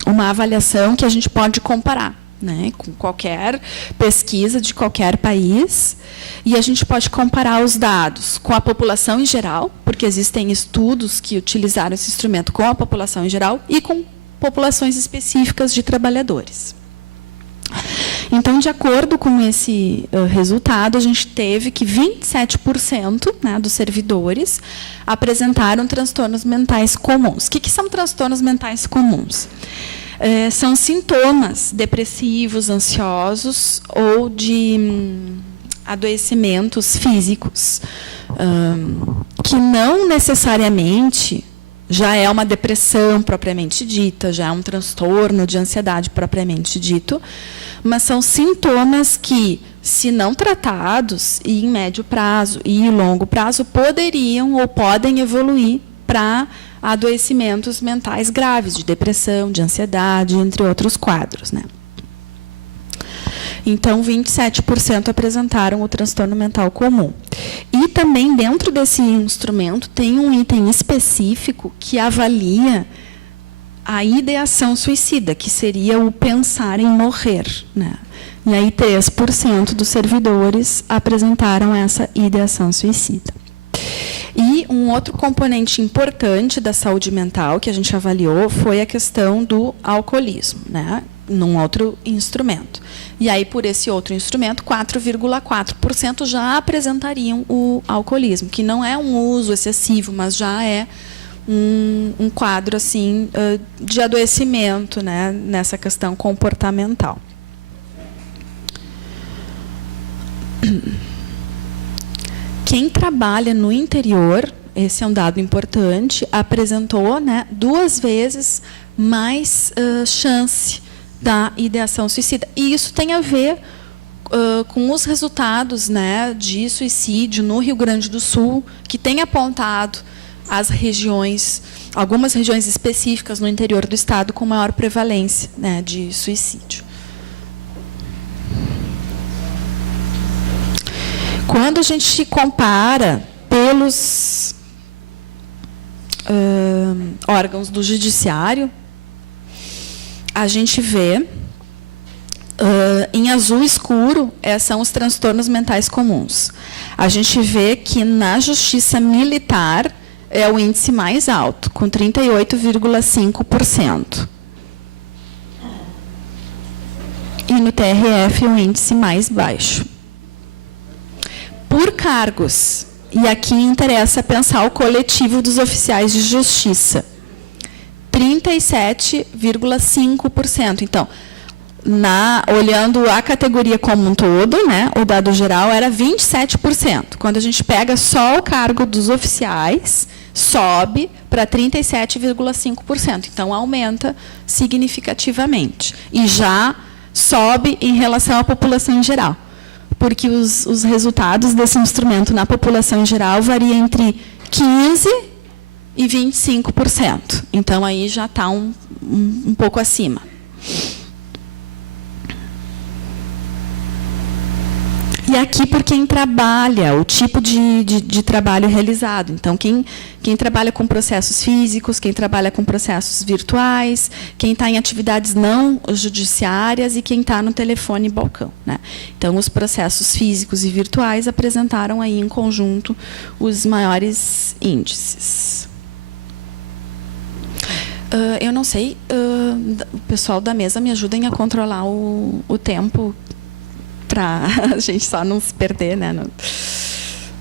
uma avaliação que a gente pode comparar, né, com qualquer pesquisa de qualquer país, e a gente pode comparar os dados com a população em geral, porque existem estudos que utilizaram esse instrumento com a população em geral e com populações específicas de trabalhadores. Então, de acordo com esse resultado, a gente teve que 27%, né, dos servidores apresentaram transtornos mentais comuns. O que são transtornos mentais comuns? São sintomas depressivos, ansiosos ou de adoecimentos físicos, que não necessariamente já é uma depressão propriamente dita, já é um transtorno de ansiedade propriamente dito, mas são sintomas que, se não tratados, e em médio prazo e em longo prazo, poderiam ou podem evoluir para adoecimentos mentais graves, de depressão, de ansiedade, entre outros quadros, né? Então, 27% apresentaram o transtorno mental comum. E também, dentro desse instrumento, tem um item específico que avalia a ideação suicida, que seria o pensar em morrer, né? E aí 3% dos servidores apresentaram essa ideação suicida. E um outro componente importante da saúde mental que a gente avaliou foi a questão do alcoolismo, né, num outro instrumento. E aí, por esse outro instrumento, 4,4% já apresentariam o alcoolismo, que não é um uso excessivo, mas já é um quadro assim, de adoecimento, né, nessa questão comportamental. Quem trabalha no interior, esse é um dado importante, apresentou, né, 2 vezes mais chance da ideação suicida. E isso tem a ver com os resultados, né, de suicídio no Rio Grande do Sul, que tem apontado as regiões, algumas regiões específicas no interior do estado com maior prevalência, né, de suicídio. Quando a gente compara pelos órgãos do judiciário, a gente vê, em azul escuro, são os transtornos mentais comuns. A gente vê que na justiça militar é o índice mais alto, com 38,5%. E no TRF é o índice mais baixo. Por cargos, e aqui interessa pensar o coletivo dos oficiais de justiça, 37,5%. Então, olhando a categoria como um todo, né, o dado geral era 27%. Quando a gente pega só o cargo dos oficiais, sobe para 37,5%. Então, aumenta significativamente. E já sobe em relação à população em geral, porque os resultados desse instrumento na população em geral variam entre 15% e 25%. Então, aí já está um pouco acima. E aqui por quem trabalha, o tipo de trabalho realizado. Então, quem trabalha com processos físicos, quem trabalha com processos virtuais, quem está em atividades não judiciárias e quem está no telefone e balcão, né? Então, os processos físicos e virtuais apresentaram aí em conjunto os maiores índices. Eu não sei, o pessoal da mesa me ajudem a controlar o tempo para a gente só não se perder, né,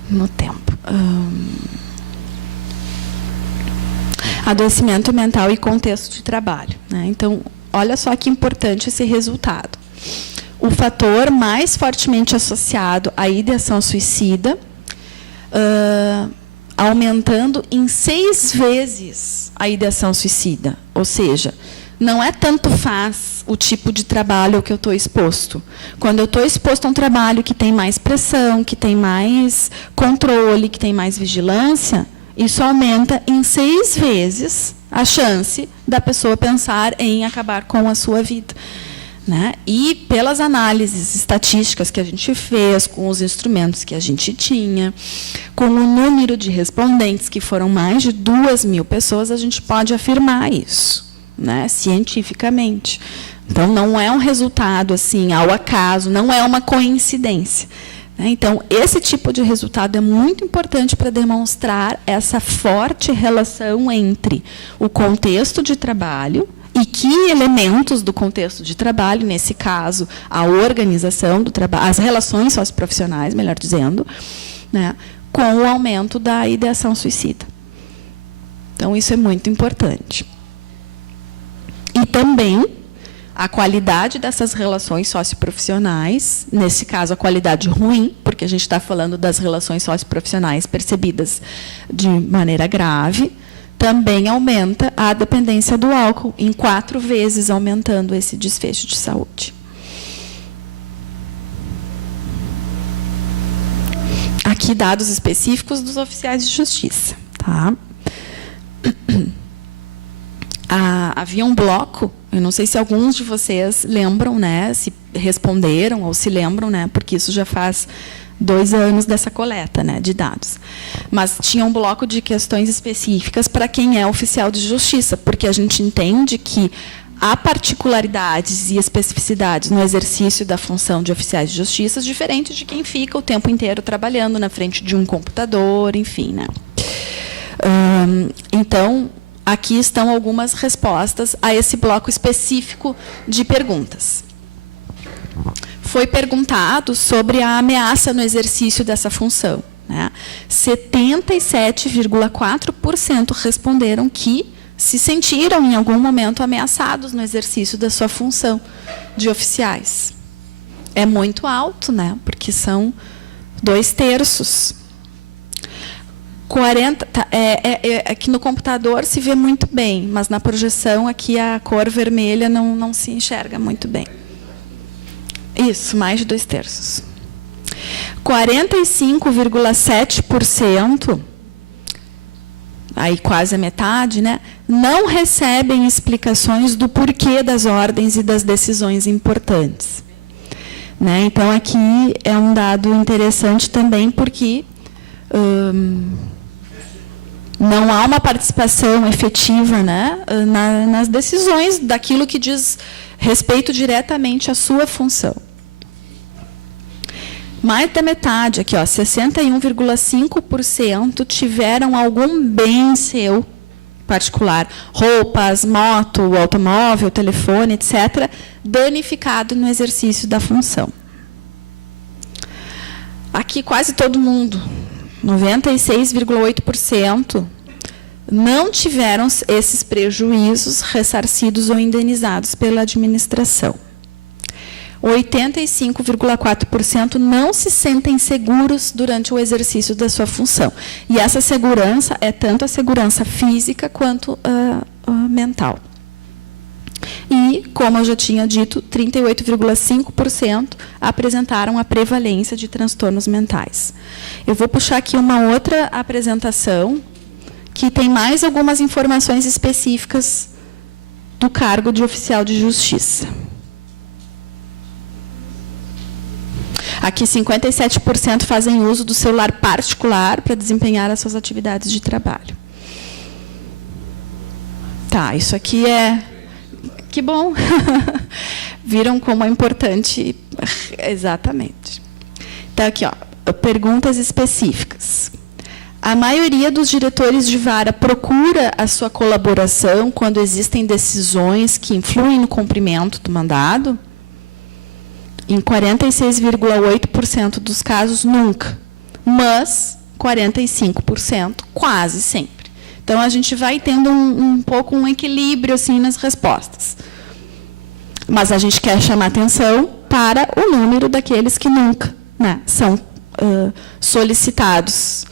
no tempo. Adoecimento mental e contexto de trabalho, né? Então, olha só que importante esse resultado. O fator mais fortemente associado à ideação suicida, aumentando em 6 vezes a ideação suicida. Ou seja, não é tanto faz o tipo de trabalho ao que eu estou exposto. Quando eu estou exposto a um trabalho que tem mais pressão, que tem mais controle, que tem mais vigilância, isso aumenta em 6 vezes a chance da pessoa pensar em acabar com a sua vida, né? E pelas análises estatísticas que a gente fez, com os instrumentos que a gente tinha, com o número de respondentes, que foram mais de 2.000 pessoas, a gente pode afirmar isso, né, cientificamente. Então, não é um resultado assim ao acaso, não é uma coincidência, né? Então, esse tipo de resultado é muito importante para demonstrar essa forte relação entre o contexto de trabalho e que elementos do contexto de trabalho, nesse caso, a organização do trabalho, as relações socioprofissionais, melhor dizendo, né, com o aumento da ideação suicida. Então, isso é muito importante. E também a qualidade dessas relações socioprofissionais, nesse caso, a qualidade ruim, porque a gente está falando das relações socioprofissionais percebidas de maneira grave, também aumenta a dependência do álcool, em 4 vezes aumentando esse desfecho de saúde. Aqui, dados específicos dos oficiais de justiça. Tá? Havia um bloco, eu não sei se alguns de vocês lembram, né, se responderam ou se lembram, né, porque isso já faz 2 anos dessa coleta, né, de dados. Mas tinha um bloco de questões específicas para quem é oficial de justiça, porque a gente entende que há particularidades e especificidades no exercício da função de oficiais de justiça, diferente de quem fica o tempo inteiro trabalhando na frente de um computador, enfim, né. Então, aqui estão algumas respostas a esse bloco específico de perguntas. Foi perguntado sobre a ameaça no exercício dessa função, né? 77,4% responderam que se sentiram, em algum momento, ameaçados no exercício da sua função de oficiais. É muito alto, né? Porque são 2/3. 40, aqui no computador se vê muito bem, mas na projeção aqui a cor vermelha não se enxerga muito bem. Isso, mais de 2/3. 45,7%, aí quase a metade, né, não recebem explicações do porquê das ordens e das decisões importantes, né? Então, aqui é um dado interessante também, porque não há uma participação efetiva, né, nas decisões daquilo que diz respeito diretamente à sua função. Mais da metade, aqui, 61,5% tiveram algum bem seu particular, roupas, moto, automóvel, telefone, etc., danificado no exercício da função. Aqui, quase todo mundo, 96,8%, não tiveram esses prejuízos ressarcidos ou indenizados pela administração. 85,4% não se sentem seguros durante o exercício da sua função. E essa segurança é tanto a segurança física quanto a mental. E, como eu já tinha dito, 38,5% apresentaram a prevalência de transtornos mentais. Eu vou puxar aqui uma outra apresentação que tem mais algumas informações específicas do cargo de oficial de justiça. Aqui, 57% fazem uso do celular particular para desempenhar as suas atividades de trabalho. Tá, isso aqui é... Que bom! Viram como é importante... Exatamente. Então, aqui, ó, perguntas específicas. A maioria dos diretores de vara procura a sua colaboração quando existem decisões que influem no cumprimento do mandado? Em 46,8% dos casos, nunca. Mas 45%, quase sempre. Então, a gente vai tendo um pouco um equilíbrio assim, nas respostas. Mas a gente quer chamar atenção para o número daqueles que nunca, né, são solicitados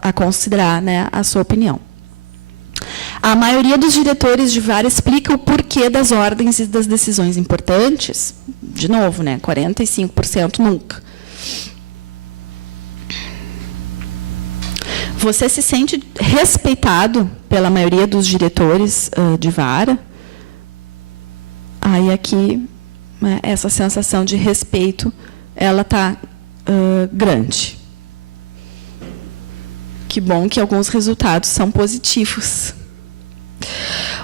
a considerar, né, a sua opinião. A maioria dos diretores de vara explica o porquê das ordens e das decisões importantes. De novo, né, 45% nunca. Você se sente respeitado pela maioria dos diretores de vara? Aí aqui, né, essa sensação de respeito, ela está grande. Que bom que alguns resultados são positivos.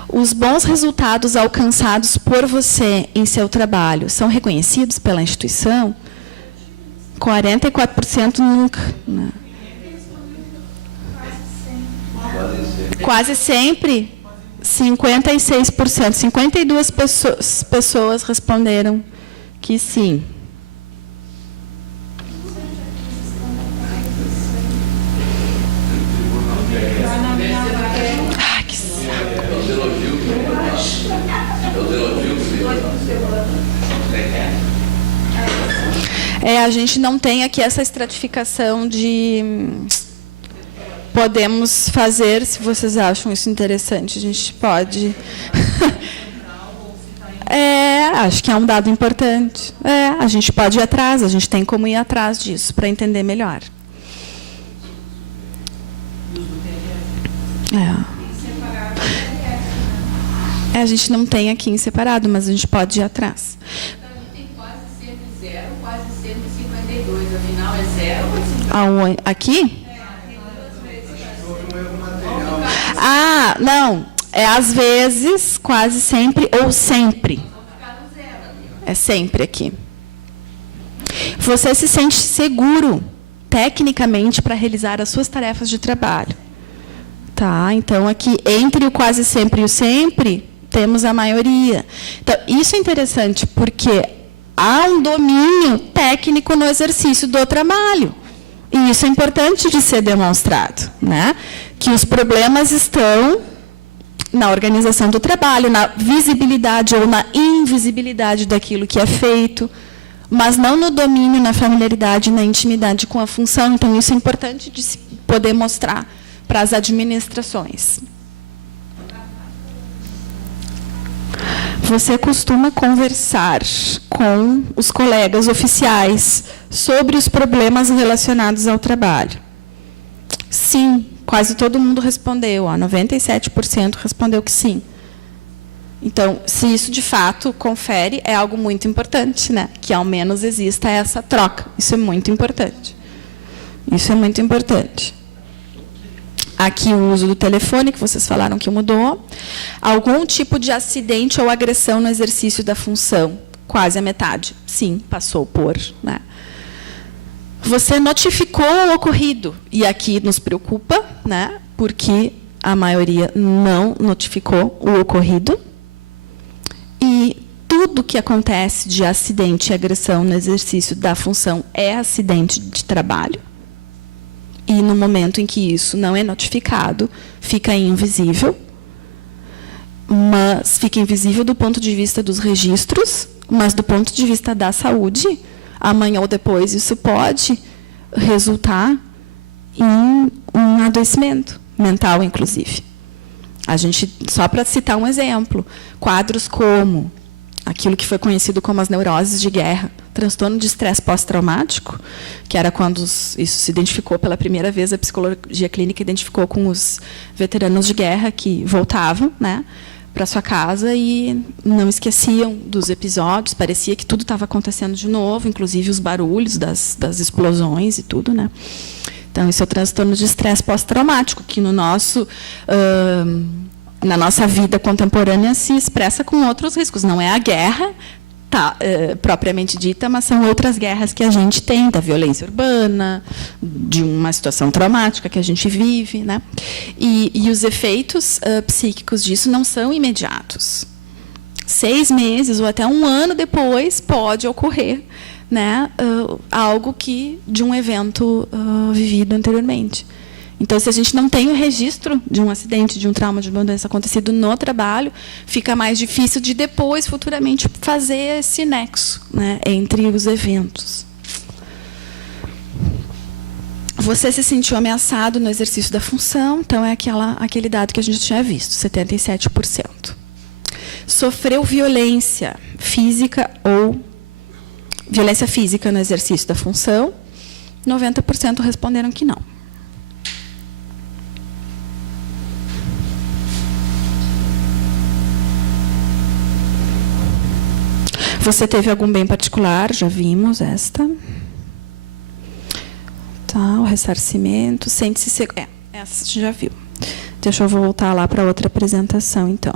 Os bons resultados alcançados por você em seu trabalho são reconhecidos pela instituição? 44% nunca. Né? Quase sempre, 56%. 52 pessoas responderam que sim. Ai, que saco. A gente não tem aqui essa estratificação de... Podemos fazer, se vocês acham isso interessante, a gente pode... Acho que é um dado importante. A gente pode ir atrás, a gente tem como ir atrás disso, para entender melhor. A gente não tem aqui em separado, mas a gente pode ir atrás. Então, a gente tem quase sempre 0, quase sempre 52. Afinal, é 0 ou 52? Aqui? Não. É às vezes, quase sempre ou sempre. É sempre aqui. Você se sente seguro, tecnicamente, para realizar as suas tarefas de trabalho. Tá? Então, aqui, entre o quase sempre e o sempre, temos a maioria. Então, isso é interessante, porque há um domínio técnico no exercício do trabalho. E isso é importante de ser demonstrado, né? Que os problemas estão na organização do trabalho, na visibilidade ou na invisibilidade daquilo que é feito, mas não no domínio, na familiaridade, na intimidade com a função. Então, isso é importante de se poder mostrar para as administrações. Você costuma conversar com os colegas oficiais sobre os problemas relacionados ao trabalho? Sim, quase todo mundo respondeu. 97% respondeu que sim. Então, se isso de fato confere, é algo muito importante, né? Que ao menos exista essa troca. Isso é muito importante. Isso é muito importante. Aqui o uso do telefone, que vocês falaram que mudou. Algum tipo de acidente ou agressão no exercício da função? Quase a metade. Sim, passou por. Né? Você notificou o ocorrido. E aqui nos preocupa, né? Porque a maioria não notificou o ocorrido. E tudo que acontece de acidente e agressão no exercício da função é acidente de trabalho. E, no momento em que isso não é notificado, fica invisível. Mas fica invisível do ponto de vista dos registros, mas do ponto de vista da saúde, amanhã ou depois isso pode resultar em um adoecimento mental, inclusive. A gente, só para citar um exemplo, quadros como aquilo que foi conhecido como as neuroses de guerra, transtorno de estresse pós-traumático, que era quando isso se identificou pela primeira vez, a psicologia clínica identificou com os veteranos de guerra que voltavam, né, para sua casa e não esqueciam dos episódios, parecia que tudo estava acontecendo de novo, inclusive os barulhos das explosões e tudo, né? Então, esse é o transtorno de estresse pós-traumático, que no nosso, na nossa vida contemporânea se expressa com outros riscos. Não é a guerra propriamente dita, mas são outras guerras que a gente tem, da violência urbana, de uma situação traumática que a gente vive, né? E os efeitos psíquicos disso não são imediatos. 6 meses ou até 1 ano depois pode ocorrer, né, algo de um evento vivido anteriormente. Então, se a gente não tem o registro de um acidente, de um trauma, de uma doença acontecido no trabalho, fica mais difícil de depois, futuramente, fazer esse nexo, né, entre os eventos. Você se sentiu ameaçado no exercício da função, então é aquele dado que a gente tinha visto, 77%. Sofreu violência física ou violência física no exercício da função, 90% responderam que não. Você teve algum bem particular? Já vimos esta. Tá, o ressarcimento, sente-se seguro. Essa você já viu. Deixa eu voltar lá para outra apresentação, então.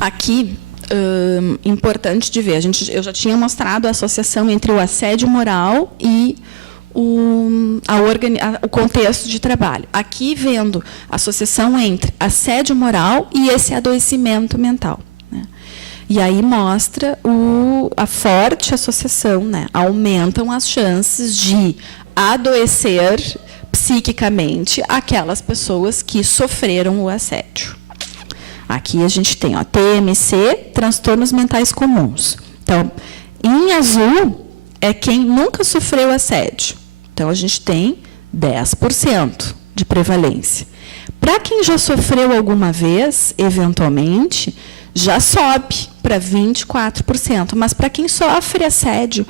Aqui, importante de ver, eu já tinha mostrado a associação entre o assédio moral e o contexto de trabalho. Aqui, vendo a associação entre assédio moral e esse adoecimento mental, né? E aí mostra a forte associação, né? Aumentam as chances de adoecer psiquicamente aquelas pessoas que sofreram o assédio. Aqui a gente tem, ó, TMC, transtornos mentais comuns. Então, em azul é quem nunca sofreu assédio. Então, a gente tem 10% de prevalência. Para quem já sofreu alguma vez, eventualmente, já sobe para 24%. Mas para quem sofre assédio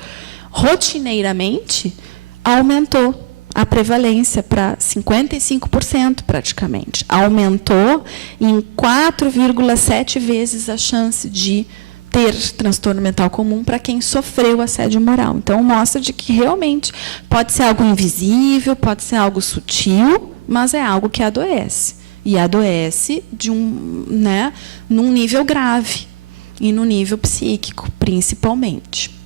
rotineiramente, aumentou a prevalência para 55%, praticamente. Aumentou em 4,7 vezes a chance de ter transtorno mental comum para quem sofreu assédio moral. Então, mostra de que realmente pode ser algo invisível, pode ser algo sutil, mas é algo que adoece. E adoece num nível grave e no nível psíquico, principalmente.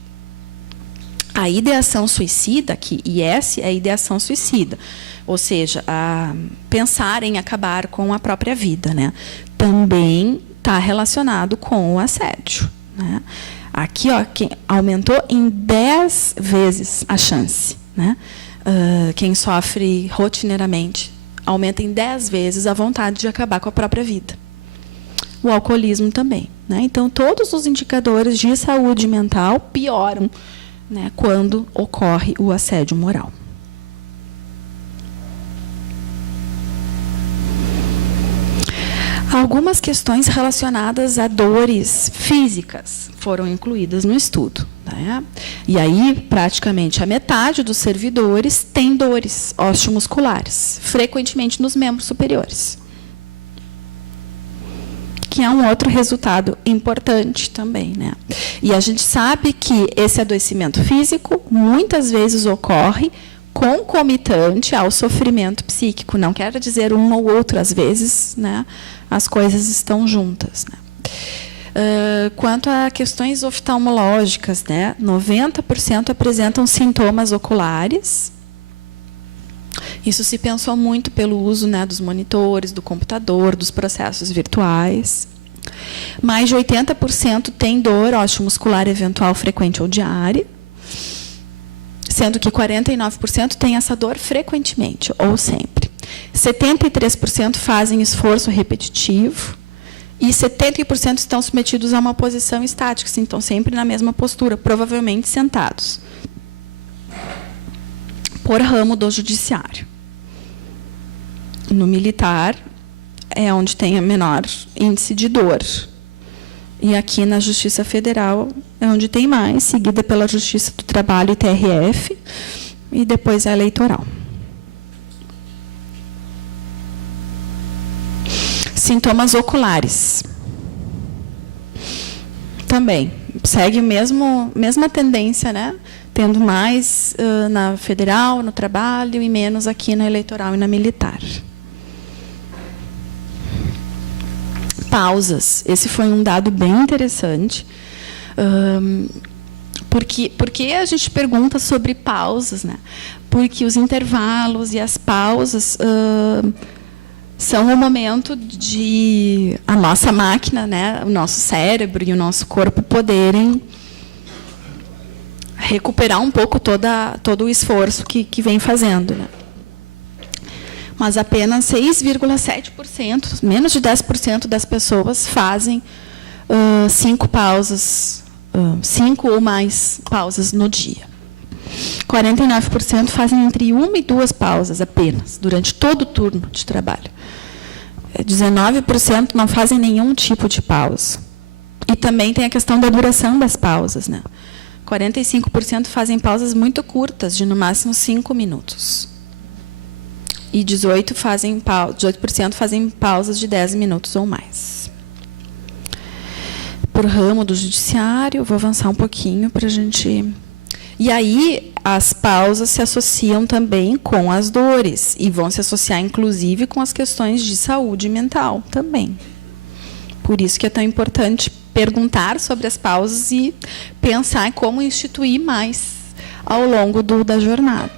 A ideação suicida, que IS é a ideação suicida, ou seja, pensar em acabar com a própria vida, né? Também está relacionado com o assédio, né? Aqui, ó, aumentou em 10 vezes a chance, né? Quem sofre rotineiramente aumenta em 10 vezes a vontade de acabar com a própria vida. O alcoolismo também, né? Então, todos os indicadores de saúde mental pioram, né, quando ocorre o assédio moral. Algumas questões relacionadas a dores físicas foram incluídas no estudo, né? E aí, praticamente a metade dos servidores tem dores osteomusculares, frequentemente nos membros superiores, que é um outro resultado importante também, né? E a gente sabe que esse adoecimento físico muitas vezes ocorre concomitante ao sofrimento psíquico. Não quer dizer um ou outro, às vezes, né, as coisas estão juntas, né? Quanto a questões oftalmológicas, né, 90% apresentam sintomas oculares. Isso se pensou muito pelo uso, né, dos monitores, do computador, dos processos virtuais. Mais de 80% tem dor osteomuscular eventual frequente ou diária, sendo que 49% tem essa dor frequentemente ou sempre. 73% fazem esforço repetitivo e 70% estão submetidos a uma posição estática, então sempre na mesma postura, provavelmente sentados, por ramo do judiciário. No militar é onde tem a menor índice de dor. E aqui na Justiça Federal é onde tem mais, seguida pela Justiça do Trabalho e TRF, e depois a eleitoral. Sintomas oculares. Também segue a mesma tendência, né? Tendo mais na federal, no trabalho, e menos aqui na eleitoral e na militar. Pausas. Esse foi um dado bem interessante. Porque a gente pergunta sobre pausas, né? Porque os intervalos e as pausas são o momento de a nossa máquina, né? O nosso cérebro e o nosso corpo poderem recuperar um pouco todo o esforço que vem fazendo, né? Mas apenas 6,7%, menos de 10% das pessoas fazem 5 pausas, 5 ou mais pausas no dia. 49% fazem entre 1 e 2 pausas apenas, durante todo o turno de trabalho. 19% não fazem nenhum tipo de pausa. E também tem a questão da duração das pausas, né? 45% fazem pausas muito curtas, de no máximo 5 minutos. E 18% fazem pausas de 10 minutos ou mais. Por ramo do judiciário, vou avançar um pouquinho para a gente... E aí, as pausas se associam também com as dores, e vão se associar, inclusive, com as questões de saúde mental também. Por isso que é tão importante perguntar sobre as pausas e pensar em como instituir mais ao longo da jornada.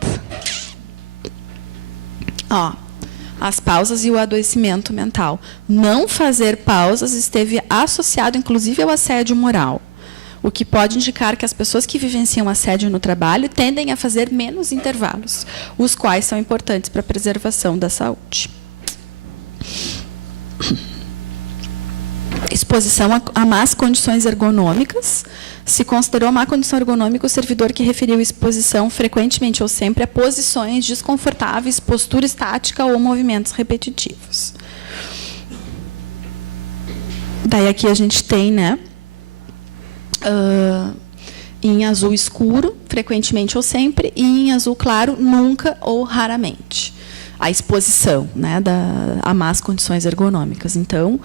As pausas e o adoecimento mental. Não fazer pausas esteve associado, inclusive, ao assédio moral, o que pode indicar que as pessoas que vivenciam assédio no trabalho tendem a fazer menos intervalos, os quais são importantes para a preservação da saúde. Exposição a más condições ergonômicas. Se considerou má condição ergonômica o servidor que referiu exposição frequentemente ou sempre a posições desconfortáveis, postura estática ou movimentos repetitivos. Daí aqui a gente tem, né, em azul escuro, frequentemente ou sempre, e em azul claro, nunca ou raramente. A exposição, né, a más condições ergonômicas. Então,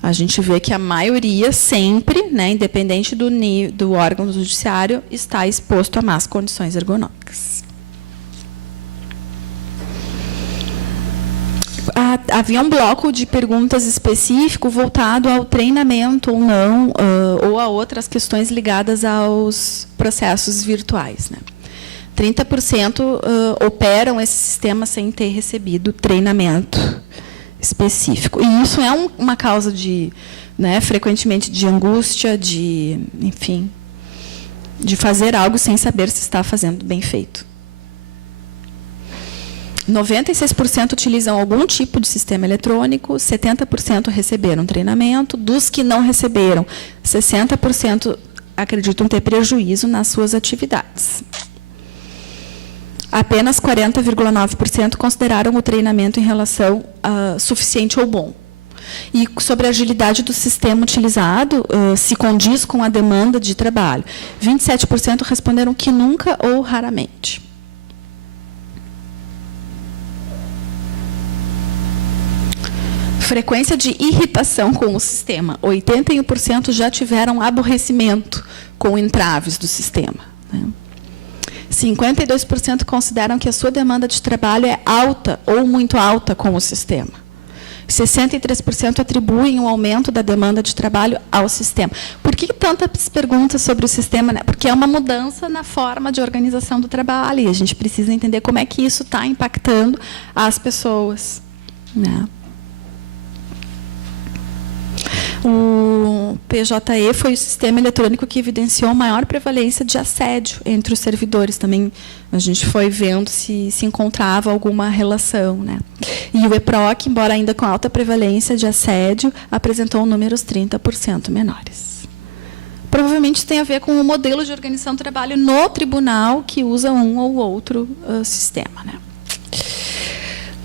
a gente vê que a maioria sempre, né, independente do órgão do judiciário, está exposto a más condições ergonômicas. Havia um bloco de perguntas específico voltado ao treinamento ou não, ou a outras questões ligadas aos processos virtuais, né? 30% operam esse sistema sem ter recebido treinamento específico. E isso é uma causa de, né, frequentemente de angústia, enfim, de fazer algo sem saber se está fazendo bem feito. 96% utilizam algum tipo de sistema eletrônico, 70% receberam treinamento. Dos que não receberam, 60% acreditam ter prejuízo nas suas atividades. Apenas 40,9% consideraram o treinamento em relação suficiente ou bom. E sobre a agilidade do sistema utilizado, se condiz com a demanda de trabalho. 27% responderam que nunca ou raramente. Frequência de irritação com o sistema. 81% já tiveram aborrecimento com entraves do sistema, né? 52% consideram que a sua demanda de trabalho é alta ou muito alta com o sistema. 63% atribuem o aumento da demanda de trabalho ao sistema. Por que tantas perguntas sobre o sistema, né? Porque é uma mudança na forma de organização do trabalho, e a gente precisa entender como é que isso está impactando as pessoas, né? O PJE foi o sistema eletrônico que evidenciou maior prevalência de assédio entre os servidores. Também a gente foi vendo se encontrava alguma relação, né? E o EPROC, embora ainda com alta prevalência de assédio, apresentou números 30% menores. Provavelmente isso tem a ver com o modelo de organização do trabalho no tribunal, que usa um ou outro sistema, né?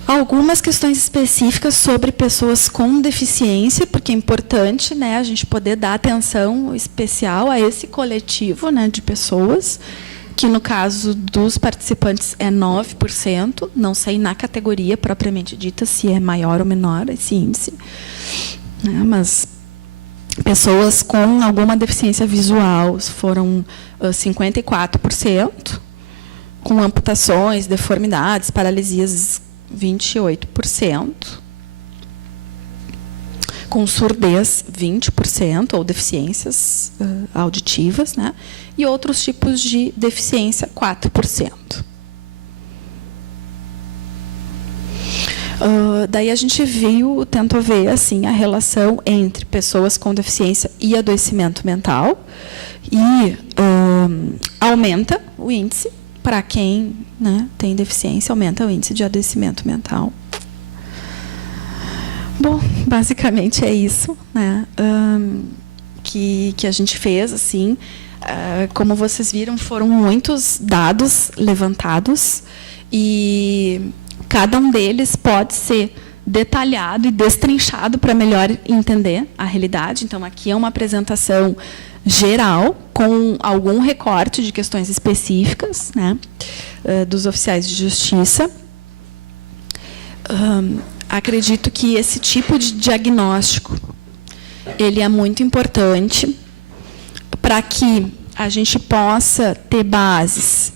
Algumas questões específicas sobre pessoas com deficiência, porque é importante, né, a gente poder dar atenção especial a esse coletivo, né, de pessoas que no caso dos participantes é 9%, não sei na categoria propriamente dita se é maior ou menor esse índice, né, mas pessoas com alguma deficiência visual foram 54%, com amputações, deformidades, paralisias 28%, com surdez 20%, ou deficiências auditivas, né? E outros tipos de deficiência 4%. Daí a gente tentou ver assim, a relação entre pessoas com deficiência e adoecimento mental, e aumenta o índice para quem, né, tem deficiência, aumenta o índice de adoecimento mental. Bom, basicamente é isso, né, que a gente fez. Assim, como vocês viram, foram muitos dados levantados e cada um deles pode ser detalhado e destrinchado para melhor entender a realidade. Então, aqui é uma apresentação geral, com algum recorte de questões específicas, né, dos oficiais de justiça. Acredito que esse tipo de diagnóstico ele é muito importante para que a gente possa ter bases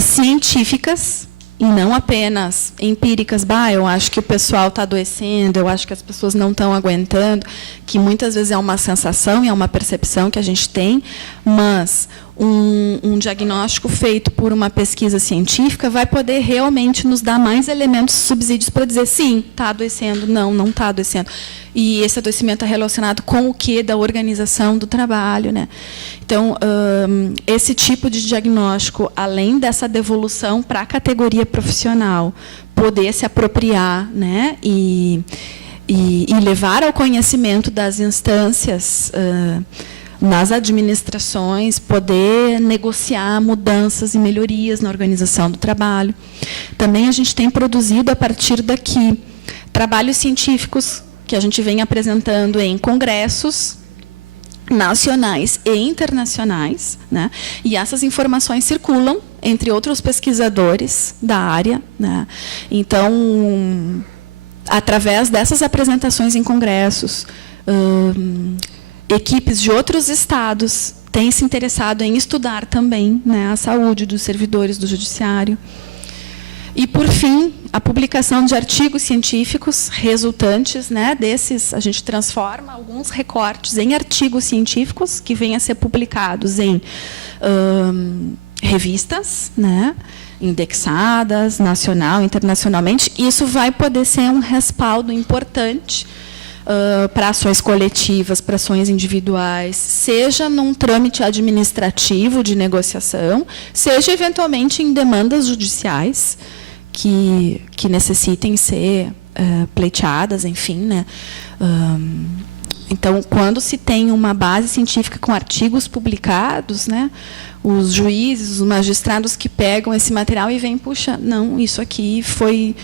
científicas e não apenas empíricas. Eu acho que o pessoal está adoecendo, eu acho que as pessoas não estão aguentando, que muitas vezes é uma sensação e é uma percepção que a gente tem, mas um diagnóstico feito por uma pesquisa científica vai poder realmente nos dar mais elementos, subsídios para dizer sim, está adoecendo, não está adoecendo. E esse adoecimento é relacionado com o quê? Da organização do trabalho, né? Então, esse tipo de diagnóstico, além dessa devolução para a categoria profissional, poder se apropriar, né, e levar ao conhecimento das instâncias nas administrações, poder negociar mudanças e melhorias na organização do trabalho. Também a gente tem produzido, a partir daqui, trabalhos científicos que a gente vem apresentando em congressos nacionais e internacionais, né? E essas informações circulam entre outros pesquisadores da área, né? Então, através dessas apresentações em congressos, equipes de outros estados têm se interessado em estudar também, né, a saúde dos servidores do judiciário. E, por fim, a publicação de artigos científicos resultantes, né, desses, a gente transforma alguns recortes em artigos científicos que venham a ser publicados em revistas, né, indexadas, nacional, internacionalmente. Isso vai poder ser um respaldo importante para ações coletivas, para ações individuais, seja num trâmite administrativo de negociação, seja, eventualmente, em demandas judiciais que necessitem ser pleiteadas, enfim, né? Então, quando se tem uma base científica com artigos publicados, né, os juízes, os magistrados que pegam esse material e veem, puxa, não, isso aqui foi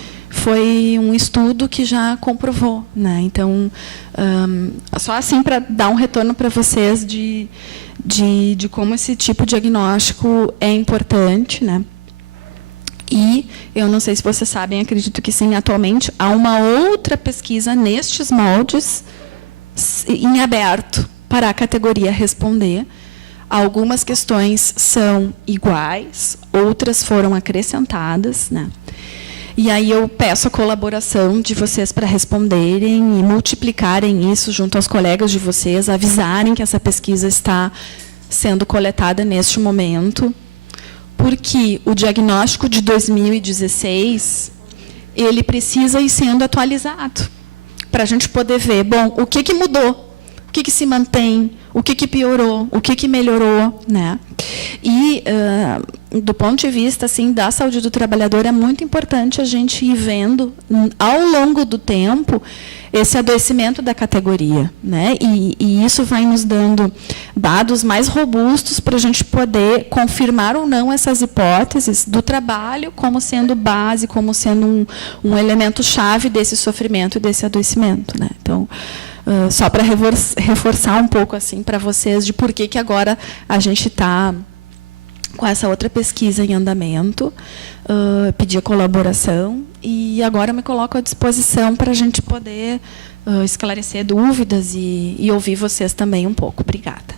um estudo que já comprovou, né? Então, só assim para dar um retorno para vocês de como esse tipo de diagnóstico é importante, né? E, eu não sei se vocês sabem, acredito que sim, atualmente há uma outra pesquisa nestes moldes em aberto para a categoria responder. Algumas questões são iguais, outras foram acrescentadas, né? E aí eu peço a colaboração de vocês para responderem e multiplicarem isso junto aos colegas de vocês, avisarem que essa pesquisa está sendo coletada neste momento, porque o diagnóstico de 2016, ele precisa ir sendo atualizado, para a gente poder ver, bom, o que mudou, o que se mantém, o que piorou, o que melhorou, né? E, do ponto de vista assim, da saúde do trabalhador, é muito importante a gente ir vendo, ao longo do tempo, esse adoecimento da categoria, né? E isso vai nos dando dados mais robustos para a gente poder confirmar ou não essas hipóteses do trabalho como sendo base, como sendo um elemento-chave desse sofrimento e desse adoecimento, né? Então, só para reforçar um pouco assim para vocês de por que agora a gente está com essa outra pesquisa em andamento, pedi a colaboração e agora me coloco à disposição para a gente poder esclarecer dúvidas e ouvir vocês também um pouco. Obrigada.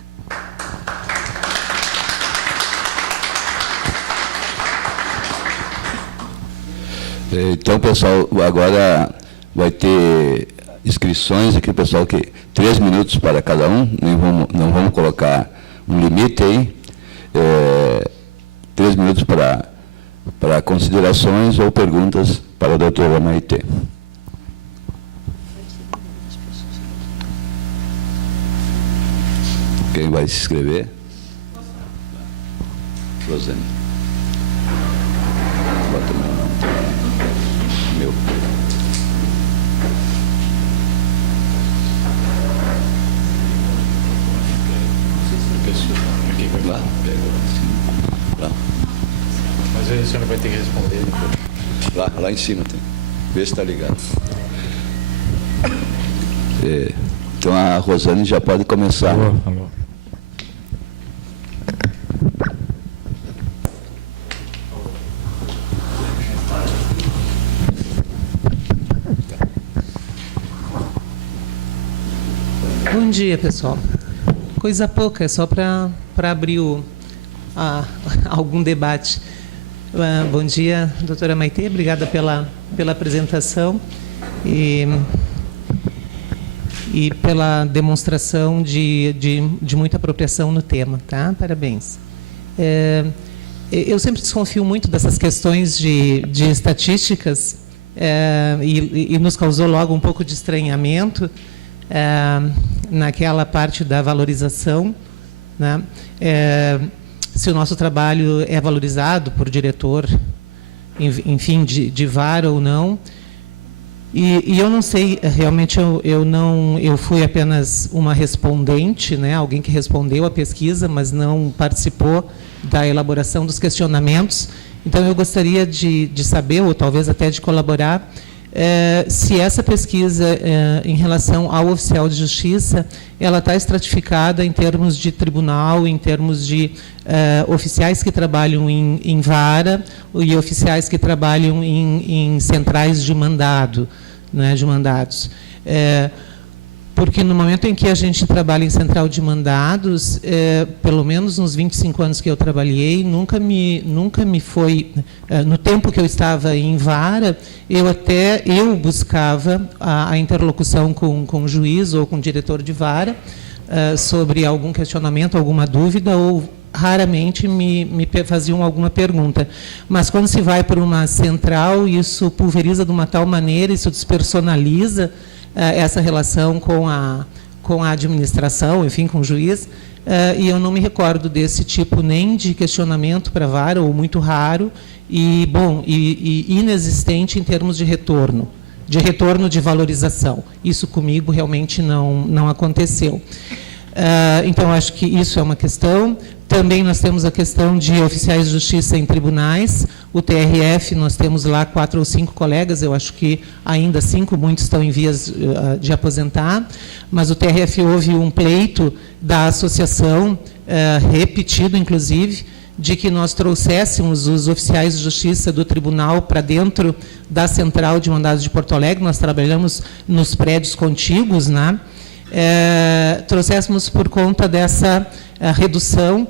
Então, pessoal, agora vai ter inscrições aqui, pessoal, que 3 minutos para cada um, não vamos colocar um limite aí, 3 minutos para considerações ou perguntas para a doutora Maitê. Quem vai se inscrever? Rosane. Bota meu nome. Meu. Lá, pega lá. Mas aí o senhor vai ter que responder depois. Lá em cima tem. Vê se está ligado. Então a Rosane já pode começar. Alô. Bom dia, pessoal. Coisa pouca, é só para abrir algum debate. Bom dia, doutora Maitê, obrigada pela apresentação e pela demonstração de muita apropriação no tema, tá? Parabéns. Eu sempre desconfio muito dessas questões de estatísticas e nos causou logo um pouco de estranhamento naquela parte da valorização, né? Se o nosso trabalho é valorizado por diretor, enfim, de vara ou não. E eu não sei, realmente eu fui apenas uma respondente, né? Alguém que respondeu a pesquisa, mas não participou da elaboração dos questionamentos. Então eu gostaria de saber, ou talvez até de colaborar, se essa pesquisa em relação ao oficial de justiça, ela está estratificada em termos de tribunal, em termos de oficiais que trabalham em vara e oficiais que trabalham em centrais de mandado, né, de mandados. Porque no momento em que a gente trabalha em central de mandados, pelo menos nos 25 anos que eu trabalhei, nunca me foi, no tempo que eu estava em vara, eu buscava a interlocução com o juiz ou com o diretor de vara sobre algum questionamento, alguma dúvida, ou raramente me faziam alguma pergunta. Mas quando se vai para uma central, isso pulveriza de uma tal maneira, isso despersonaliza essa relação com a administração, enfim, com o juiz, e eu não me recordo desse tipo nem de questionamento para a vara, ou muito raro, e inexistente em termos de retorno de valorização. Isso comigo realmente não aconteceu. Então, acho que isso é uma questão. Também nós temos a questão de oficiais de justiça em tribunais. O TRF, nós temos lá 4 ou 5 colegas, eu acho que ainda 5, muitos estão em vias de aposentar, mas o TRF houve um pleito da associação, repetido, inclusive, de que nós trouxéssemos os oficiais de justiça do tribunal para dentro da central de mandados de Porto Alegre. Nós trabalhamos nos prédios contíguos, né? Trouxéssemos por conta dessa redução.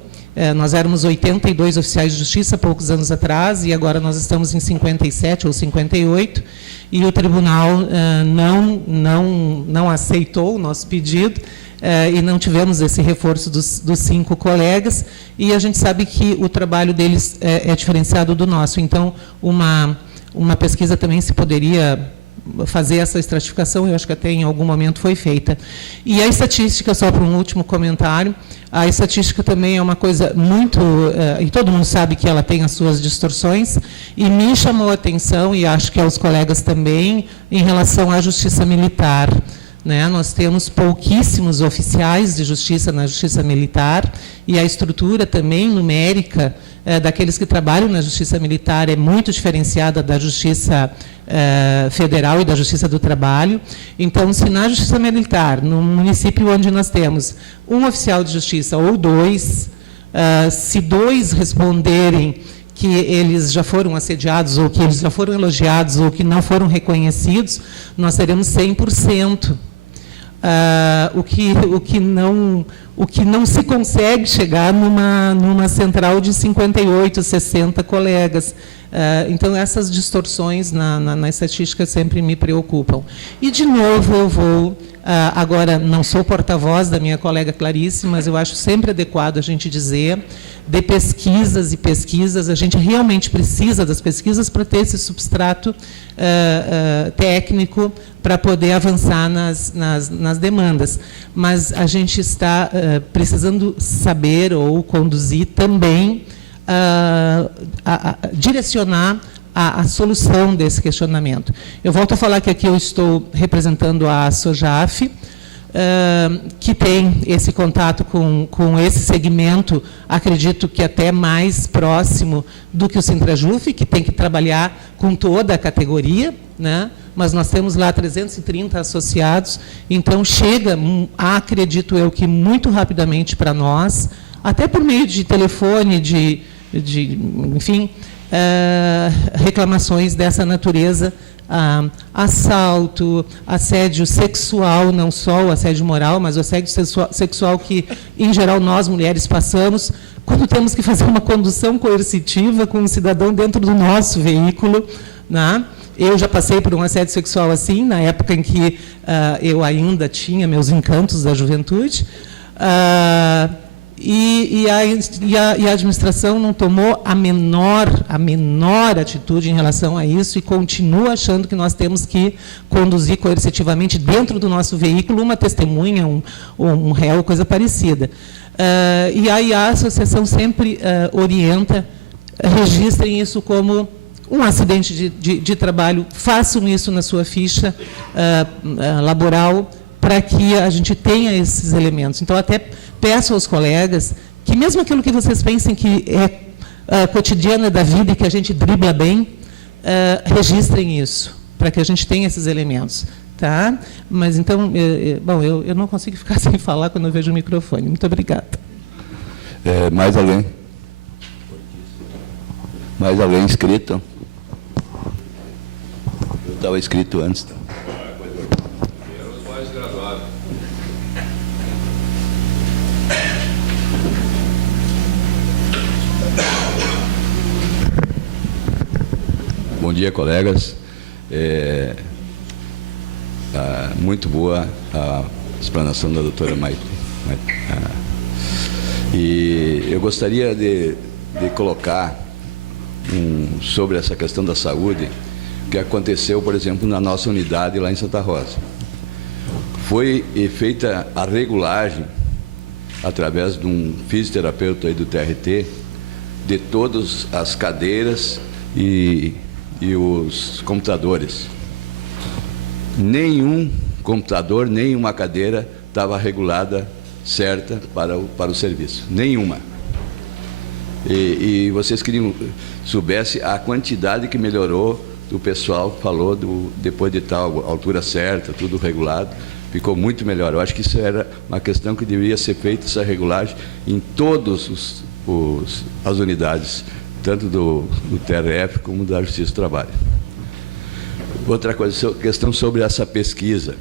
Nós éramos 82 oficiais de justiça poucos anos atrás, e agora nós estamos em 57 ou 58, e o tribunal não aceitou o nosso pedido, e não tivemos esse reforço dos 5 colegas, e a gente sabe que o trabalho deles é diferenciado do nosso. Então, uma pesquisa também se poderia fazer essa estratificação, eu acho que até em algum momento foi feita. E a estatística, só para um último comentário, a estatística também é uma coisa muito, e todo mundo sabe que ela tem as suas distorções, e me chamou a atenção, e acho que aos colegas também, em relação à justiça militar. Né? Nós temos pouquíssimos oficiais de justiça na justiça militar, e a estrutura também numérica daqueles que trabalham na justiça militar é muito diferenciada da justiça federal e da justiça do trabalho. Então, se na justiça militar, no município onde nós temos um oficial de justiça ou 2, Se 2 responderem que eles já foram assediados, ou que eles já foram elogiados, ou que não foram reconhecidos, nós teremos 100%. O que não se consegue chegar numa central de 58, 60 colegas. Então, essas distorções na estatística sempre me preocupam. E, de novo, eu vou... agora, não sou porta-voz da minha colega Clarice, mas eu acho sempre adequado a gente dizer de pesquisas e pesquisas. A gente realmente precisa das pesquisas para ter esse substrato técnico para poder avançar nas demandas. Mas a gente está precisando saber ou conduzir também, direcionar a solução desse questionamento. Eu volto a falar que aqui eu estou representando a SOJAF, que tem esse contato com esse segmento, acredito que até mais próximo do que o Sintrajuf, que tem que trabalhar com toda a categoria, né? Mas nós temos lá 330 associados, então chega, acredito eu, que muito rapidamente para nós, até por meio de telefone, enfim, reclamações dessa natureza, assalto, assédio sexual, não só o assédio moral, mas o assédio sexual que, em geral, nós, mulheres, passamos, quando temos que fazer uma condução coercitiva com um cidadão dentro do nosso veículo, né? Eu já passei por um assédio sexual assim, na época em que eu ainda tinha meus encantos da juventude, e a administração não tomou a menor atitude em relação a isso e continua achando que nós temos que conduzir coercitivamente dentro do nosso veículo uma testemunha, um réu, coisa parecida. E aí a associação sempre orienta, registrem isso como um acidente de trabalho, façam isso na sua ficha laboral, para que a gente tenha esses elementos. Então, até peço aos colegas que, mesmo aquilo que vocês pensem que é cotidiano da vida e que a gente dribla bem, registrem isso, para que a gente tenha esses elementos. Tá? Mas, então, bom, eu não consigo ficar sem falar quando eu vejo o microfone. Muito obrigada. Mais alguém? Mais alguém inscrito? Eu estava inscrito antes. Bom dia, colegas. Muito boa a explanação da doutora Maite. E eu gostaria de colocar sobre essa questão da saúde, que aconteceu, por exemplo, na nossa unidade lá em Santa Rosa. Foi feita a regulagem, através de um fisioterapeuta aí do TRT, de todas as cadeiras e os computadores. Nenhum computador, nenhuma cadeira estava regulada certa para o serviço. Nenhuma. E vocês queriam soubesse a quantidade que melhorou, o pessoal falou depois de tal altura certa, tudo regulado, ficou muito melhor. Eu acho que isso era uma questão que deveria ser feita, essa regulagem, em todas as unidades, tanto do TRF como da Justiça do Trabalho. Outra coisa, questão sobre essa pesquisa.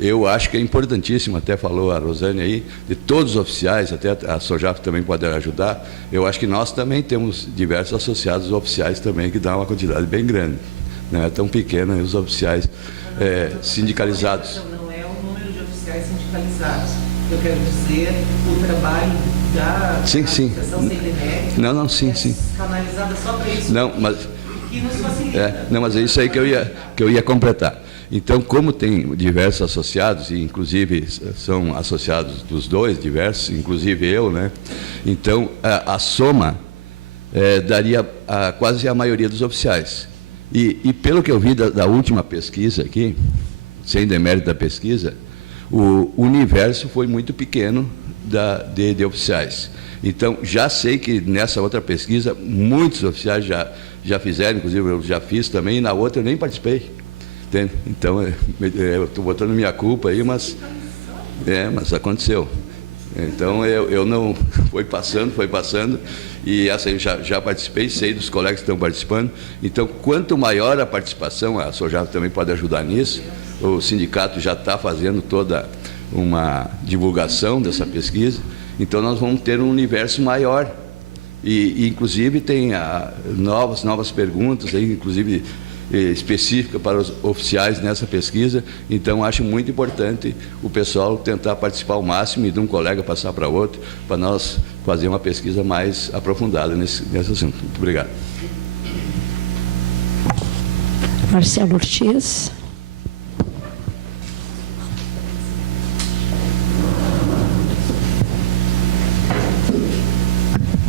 Eu acho que é importantíssimo, até falou a Rosane aí, de todos os oficiais, até a SOJAF também pode ajudar. Eu acho que nós também temos diversos associados oficiais também, que dá uma quantidade bem grande. Não é tão pequena os oficiais sindicalizados. Não é o número de oficiais sindicalizados. Eu quero dizer o trabalho da Associação Sem Demérito. Não, sim. Canalizada só para isso. Não, mas... Que nos facilita. Não, mas é isso aí que eu ia completar. Então, como tem diversos associados, e inclusive são associados dos dois, diversos, inclusive eu, né? Então, a soma daria quase a maioria dos oficiais. E pelo que eu vi da última pesquisa aqui, sem demérito da pesquisa, o universo foi muito pequeno de oficiais. Então, já sei que nessa outra pesquisa, muitos oficiais já fizeram, inclusive eu já fiz também, e na outra eu nem participei. Entende? Então, eu estou botando minha culpa aí, mas aconteceu. Então, eu não... Foi passando, e essa eu já participei, sei dos colegas que estão participando. Então, quanto maior a participação, a Sojave também pode ajudar nisso, o sindicato já está fazendo toda uma divulgação dessa pesquisa, então nós vamos ter um universo maior. E inclusive, tem novas perguntas, aí, inclusive específica para os oficiais nessa pesquisa. Então, acho muito importante o pessoal tentar participar ao máximo e de um colega passar para outro, para nós fazer uma pesquisa mais aprofundada nesse assunto. Muito obrigado. Marcelo Ortiz.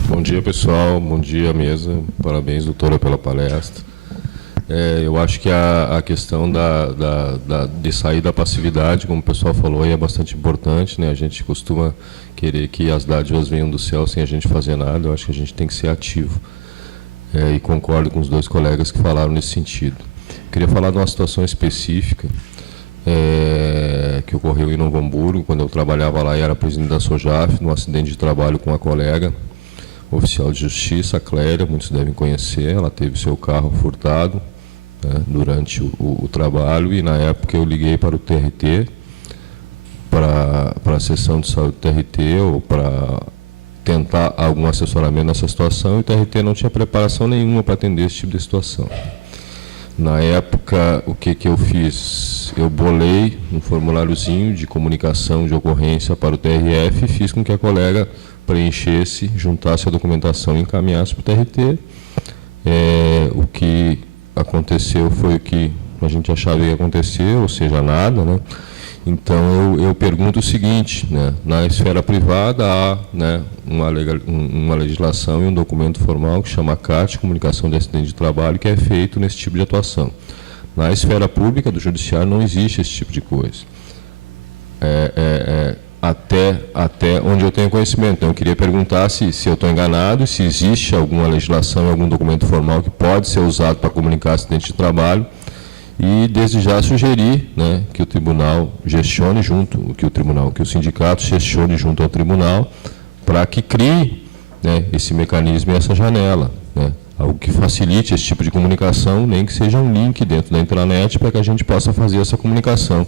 Bom dia, pessoal. Bom dia, mesa. Parabéns, doutora, pela palestra. Eu acho que a questão de sair da passividade, como o pessoal falou, é bastante importante, né? A gente costuma querer que as dádivas venham do céu sem a gente fazer nada. Eu acho que a gente tem que ser ativo. E concordo com os dois colegas que falaram nesse sentido. Queria falar de uma situação específica que ocorreu em Novo Hamburgo, quando eu trabalhava lá e era presidente da Sojave, num acidente de trabalho com uma colega, oficial de justiça, a Clélia, muitos devem conhecer. Ela teve seu carro furtado, né, durante o trabalho, e na época eu liguei para o TRT, para a seção de saúde do TRT, ou para tentar algum assessoramento nessa situação, e o TRT não tinha preparação nenhuma para atender esse tipo de situação. Na época, o que eu fiz? Eu bolei um formuláriozinho de comunicação de ocorrência para o TRF e fiz com que a colega preenchesse, juntasse a documentação e encaminhasse para o TRT. O que aconteceu foi o que a gente achava que ia acontecer, ou seja, nada, né? Então, eu pergunto o seguinte, né? Na esfera privada há, né, uma legislação e um documento formal que chama CAT, Comunicação de Acidente de Trabalho, que é feito nesse tipo de atuação. Na esfera pública do judiciário não existe esse tipo de coisa. Até onde eu tenho conhecimento. Então, eu queria perguntar se eu estou enganado, se existe alguma legislação, algum documento formal que pode ser usado para comunicar acidente de trabalho, e desde já sugerir, né, que o tribunal gestione que o sindicato gestione junto ao tribunal, para que crie, né, esse mecanismo e essa janela, né, algo que facilite esse tipo de comunicação, nem que seja um link dentro da intranet, para que a gente possa fazer essa comunicação.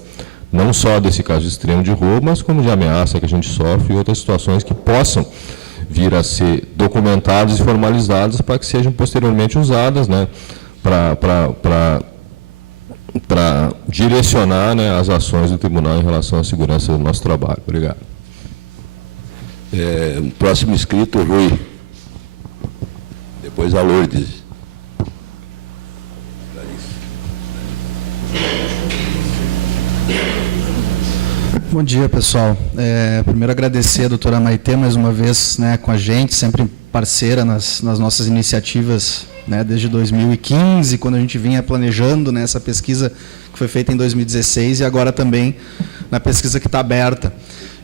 Não só desse caso extremo de roubo, mas como de ameaça que a gente sofre e outras situações que possam vir a ser documentadas e formalizadas para que sejam posteriormente usadas, né, para direcionar, né, as ações do tribunal em relação à segurança do nosso trabalho. Obrigado. Próximo inscrito, Rui. Depois a Lourdes. Bom dia, pessoal. Primeiro, agradecer a doutora Maitê mais uma vez, né, com a gente, sempre parceira nas nossas iniciativas, né, desde 2015, quando a gente vinha planejando, né, essa pesquisa que foi feita em 2016 e agora também na pesquisa que está aberta.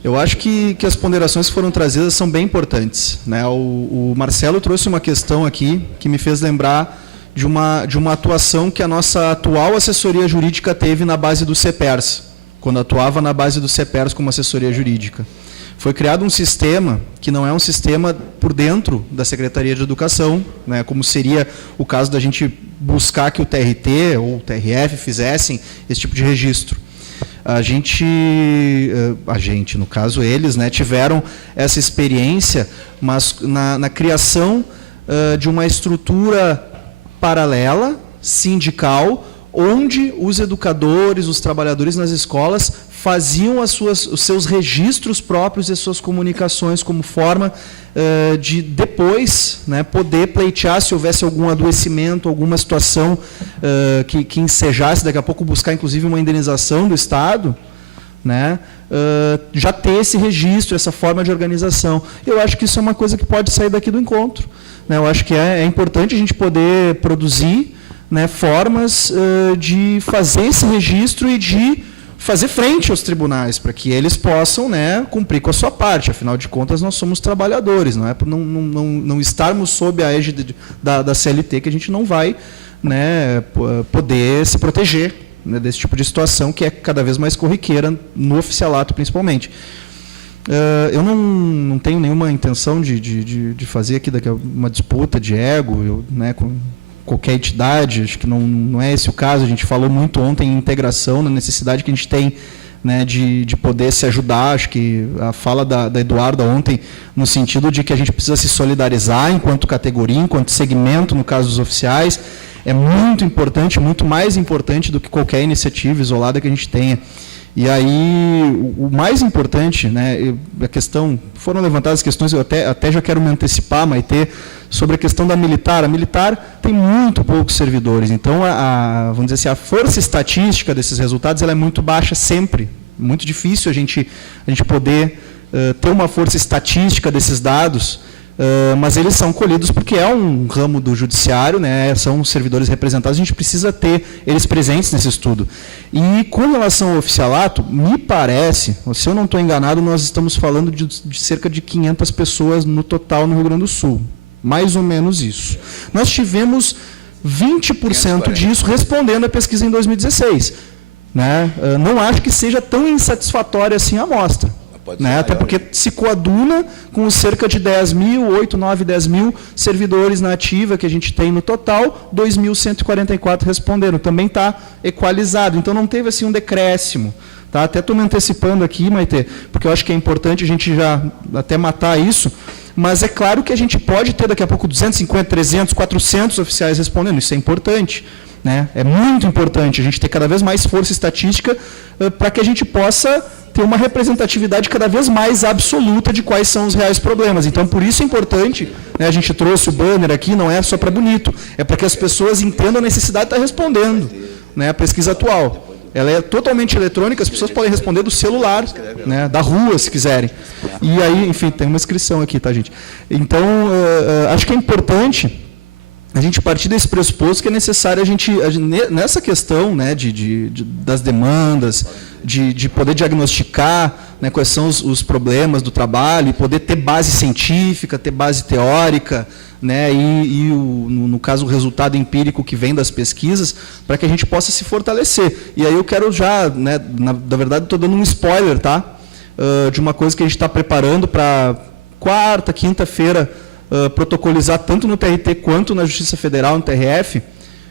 Eu acho que as ponderações que foram trazidas são bem importantes, né? O Marcelo trouxe uma questão aqui que me fez lembrar de uma atuação que a nossa atual assessoria jurídica teve na base do CEPERS, quando atuava na base do CEPERS como assessoria jurídica. Foi criado um sistema que não é um sistema por dentro da Secretaria de Educação, né, como seria o caso da gente buscar que o TRT ou o TRF fizessem esse tipo de registro. A gente, no caso eles, né, tiveram essa experiência, mas na criação de uma estrutura paralela, sindical, onde os educadores, os trabalhadores nas escolas faziam os seus registros próprios e as suas comunicações como forma de depois, né, poder pleitear se houvesse algum adoecimento, alguma situação que ensejasse, daqui a pouco buscar inclusive uma indenização do Estado, né, já ter esse registro, essa forma de organização. Eu acho que isso é uma coisa que pode sair daqui do encontro, né? Eu acho que é importante a gente poder produzir, né, formas de fazer esse registro e de fazer frente aos tribunais, para que eles possam, né, cumprir com a sua parte. Afinal de contas, nós somos trabalhadores, não é por não estarmos sob a égide da CLT que a gente não vai, né, poder se proteger, né, desse tipo de situação que é cada vez mais corriqueira no oficialato, principalmente. Eu não tenho nenhuma intenção de fazer aqui daqui uma disputa de ego, né, com qualquer entidade, acho que não é esse o caso. A gente falou muito ontem em integração, na necessidade que a gente tem, né, de poder se ajudar. Acho que a fala da Eduarda ontem, no sentido de que a gente precisa se solidarizar enquanto categoria, enquanto segmento, no caso dos oficiais, é muito importante, muito mais importante do que qualquer iniciativa isolada que a gente tenha. E aí, o mais importante, né, a questão, foram levantadas questões, eu até já quero me antecipar, Maitê, sobre a questão da militar. A militar tem muito poucos servidores, então, vamos dizer assim, a força estatística desses resultados ela é muito baixa sempre. Muito difícil a gente poder ter uma força estatística desses dados, mas eles são colhidos porque é um ramo do judiciário, né, são servidores representados, a gente precisa ter eles presentes nesse estudo. E com relação ao oficialato, me parece, se eu não estou enganado, nós estamos falando de cerca de 500 pessoas no total no Rio Grande do Sul, mais ou menos isso. Nós tivemos 20% disso respondendo à pesquisa em 2016. Né? Não acho que seja tão insatisfatória assim a amostra. Né? Até porque se coaduna com os cerca de 10 mil, 8, 9, 10 mil servidores na ativa que a gente tem no total, 2.144 responderam. Também está equalizado, então não teve assim um decréscimo. Tá? Até estou me antecipando aqui, Maitê, porque eu acho que é importante a gente já até matar isso, mas é claro que a gente pode ter daqui a pouco 250, 300, 400 oficiais respondendo, isso é importante. Né? É muito importante a gente ter cada vez mais força estatística para que a gente possa ter uma representatividade cada vez mais absoluta de quais são os reais problemas. Então, por isso é importante, né, a gente trouxe o banner aqui, não é só para bonito, é para que as pessoas entendam a necessidade de estar respondendo. Né, a pesquisa atual, ela é totalmente eletrônica, as pessoas podem responder do celular, né, da rua, se quiserem. E aí, enfim, tem uma inscrição aqui, tá, gente? Então, acho que é importante a gente partir desse pressuposto que é necessário a gente nessa questão, né, das demandas, de poder diagnosticar, né, quais são os problemas do trabalho, e poder ter base científica, ter base teórica, né, no caso o resultado empírico que vem das pesquisas, para que a gente possa se fortalecer. E aí eu quero já, né, na verdade estou dando um spoiler, tá, de uma coisa que a gente está preparando para quarta, quinta-feira, protocolizar tanto no TRT quanto na Justiça Federal, no TRF,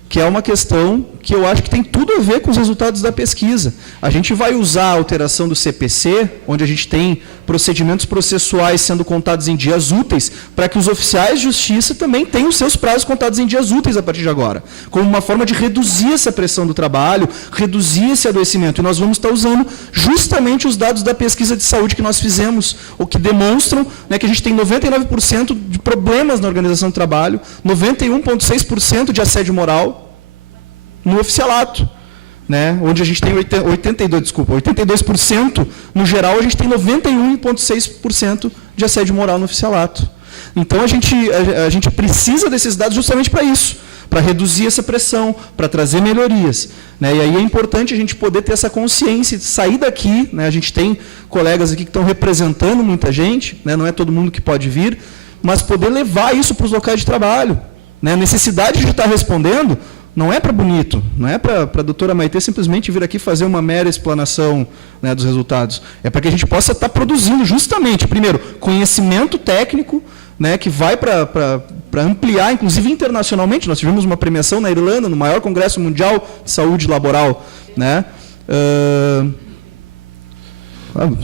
que é uma questão que eu acho que tem tudo a ver com os resultados da pesquisa. A gente vai usar a alteração do CPC, onde a gente tem procedimentos processuais sendo contados em dias úteis, para que os oficiais de justiça também tenham os seus prazos contados em dias úteis a partir de agora, como uma forma de reduzir essa pressão do trabalho, reduzir esse adoecimento. E nós vamos estar usando justamente os dados da pesquisa de saúde que nós fizemos, o que demonstram, né, que a gente tem 99% de problemas na organização do trabalho, 91,6% de assédio moral, no oficialato, né, onde a gente tem 82%, no geral a gente tem 91,6% de assédio moral no oficialato. Então a gente precisa desses dados justamente para isso, para reduzir essa pressão, para trazer melhorias. Né, e aí é importante a gente poder ter essa consciência, sair daqui, né, a gente tem colegas aqui que estão representando muita gente, né, não é todo mundo que pode vir, mas poder levar isso para os locais de trabalho. Né, a necessidade de estar respondendo não é para bonito, não é para a doutora Maitê simplesmente vir aqui fazer uma mera explanação, né, dos resultados. É para que a gente possa estar produzindo justamente, primeiro, conhecimento técnico, né, que vai para ampliar, inclusive internacionalmente. Nós tivemos uma premiação na Irlanda, no maior congresso mundial de saúde laboral. Né?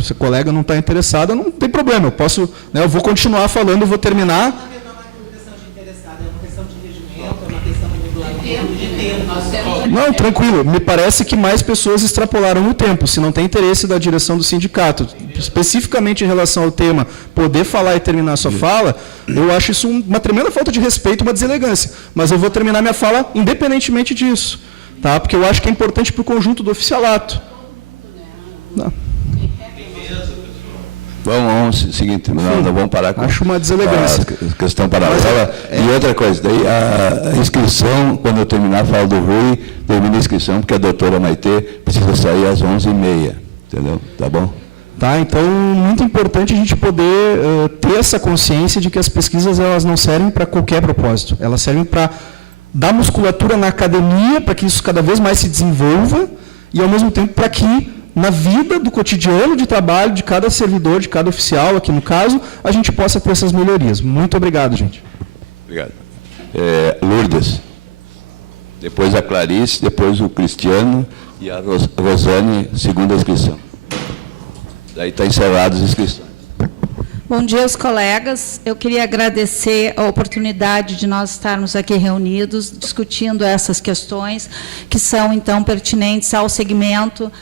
Se o colega não está interessado, não tem problema. Eu vou continuar falando, eu vou terminar. Não, tranquilo. Me parece que mais pessoas extrapolaram o tempo. Se não tem interesse da direção do sindicato, especificamente em relação ao tema, poder falar e terminar a sua fala, eu acho isso uma tremenda falta de respeito, uma deselegância. Mas eu vou terminar minha fala independentemente disso, tá? Porque eu acho que é importante para o conjunto do oficialato. Não. Vamos seguinte, não vamos parar com... Acho uma deselegância. A questão paralela. E outra coisa, daí a inscrição, quando eu terminar a fala do Rui, termina a inscrição, porque a doutora Maitê precisa sair às 11h30, entendeu? Tá bom? Tá, então, muito importante a gente poder ter essa consciência de que as pesquisas elas não servem para qualquer propósito. Elas servem para dar musculatura na academia, para que isso cada vez mais se desenvolva, e, ao mesmo tempo, para que na vida do cotidiano de trabalho de cada servidor, de cada oficial, aqui no caso, a gente possa ter essas melhorias. Muito obrigado, gente. Obrigado. Lourdes. Depois a Clarice, depois o Cristiano e a Rosane, segunda inscrição. Daí está encerradas as inscrições. Bom dia aos colegas. Eu queria agradecer a oportunidade de nós estarmos aqui reunidos, discutindo essas questões que são, então, pertinentes ao segmento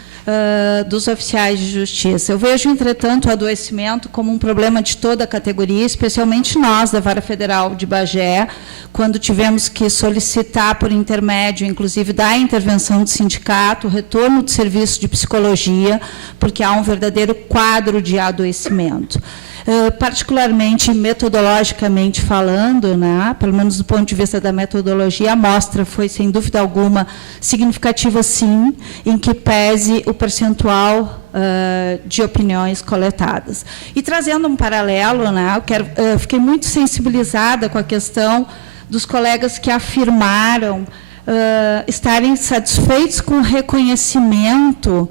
dos oficiais de justiça. Eu vejo, entretanto, o adoecimento como um problema de toda a categoria, especialmente nós, da Vara Federal de Bagé, quando tivemos que solicitar, por intermédio, inclusive, da intervenção do sindicato, o retorno do serviço de psicologia, porque há um verdadeiro quadro de adoecimento. Particularmente, metodologicamente falando, né, pelo menos do ponto de vista da metodologia, a amostra foi, sem dúvida alguma, significativa, sim, em que pese o percentual de opiniões coletadas. E trazendo um paralelo, né, fiquei muito sensibilizada com a questão dos colegas que afirmaram estarem satisfeitos com o reconhecimento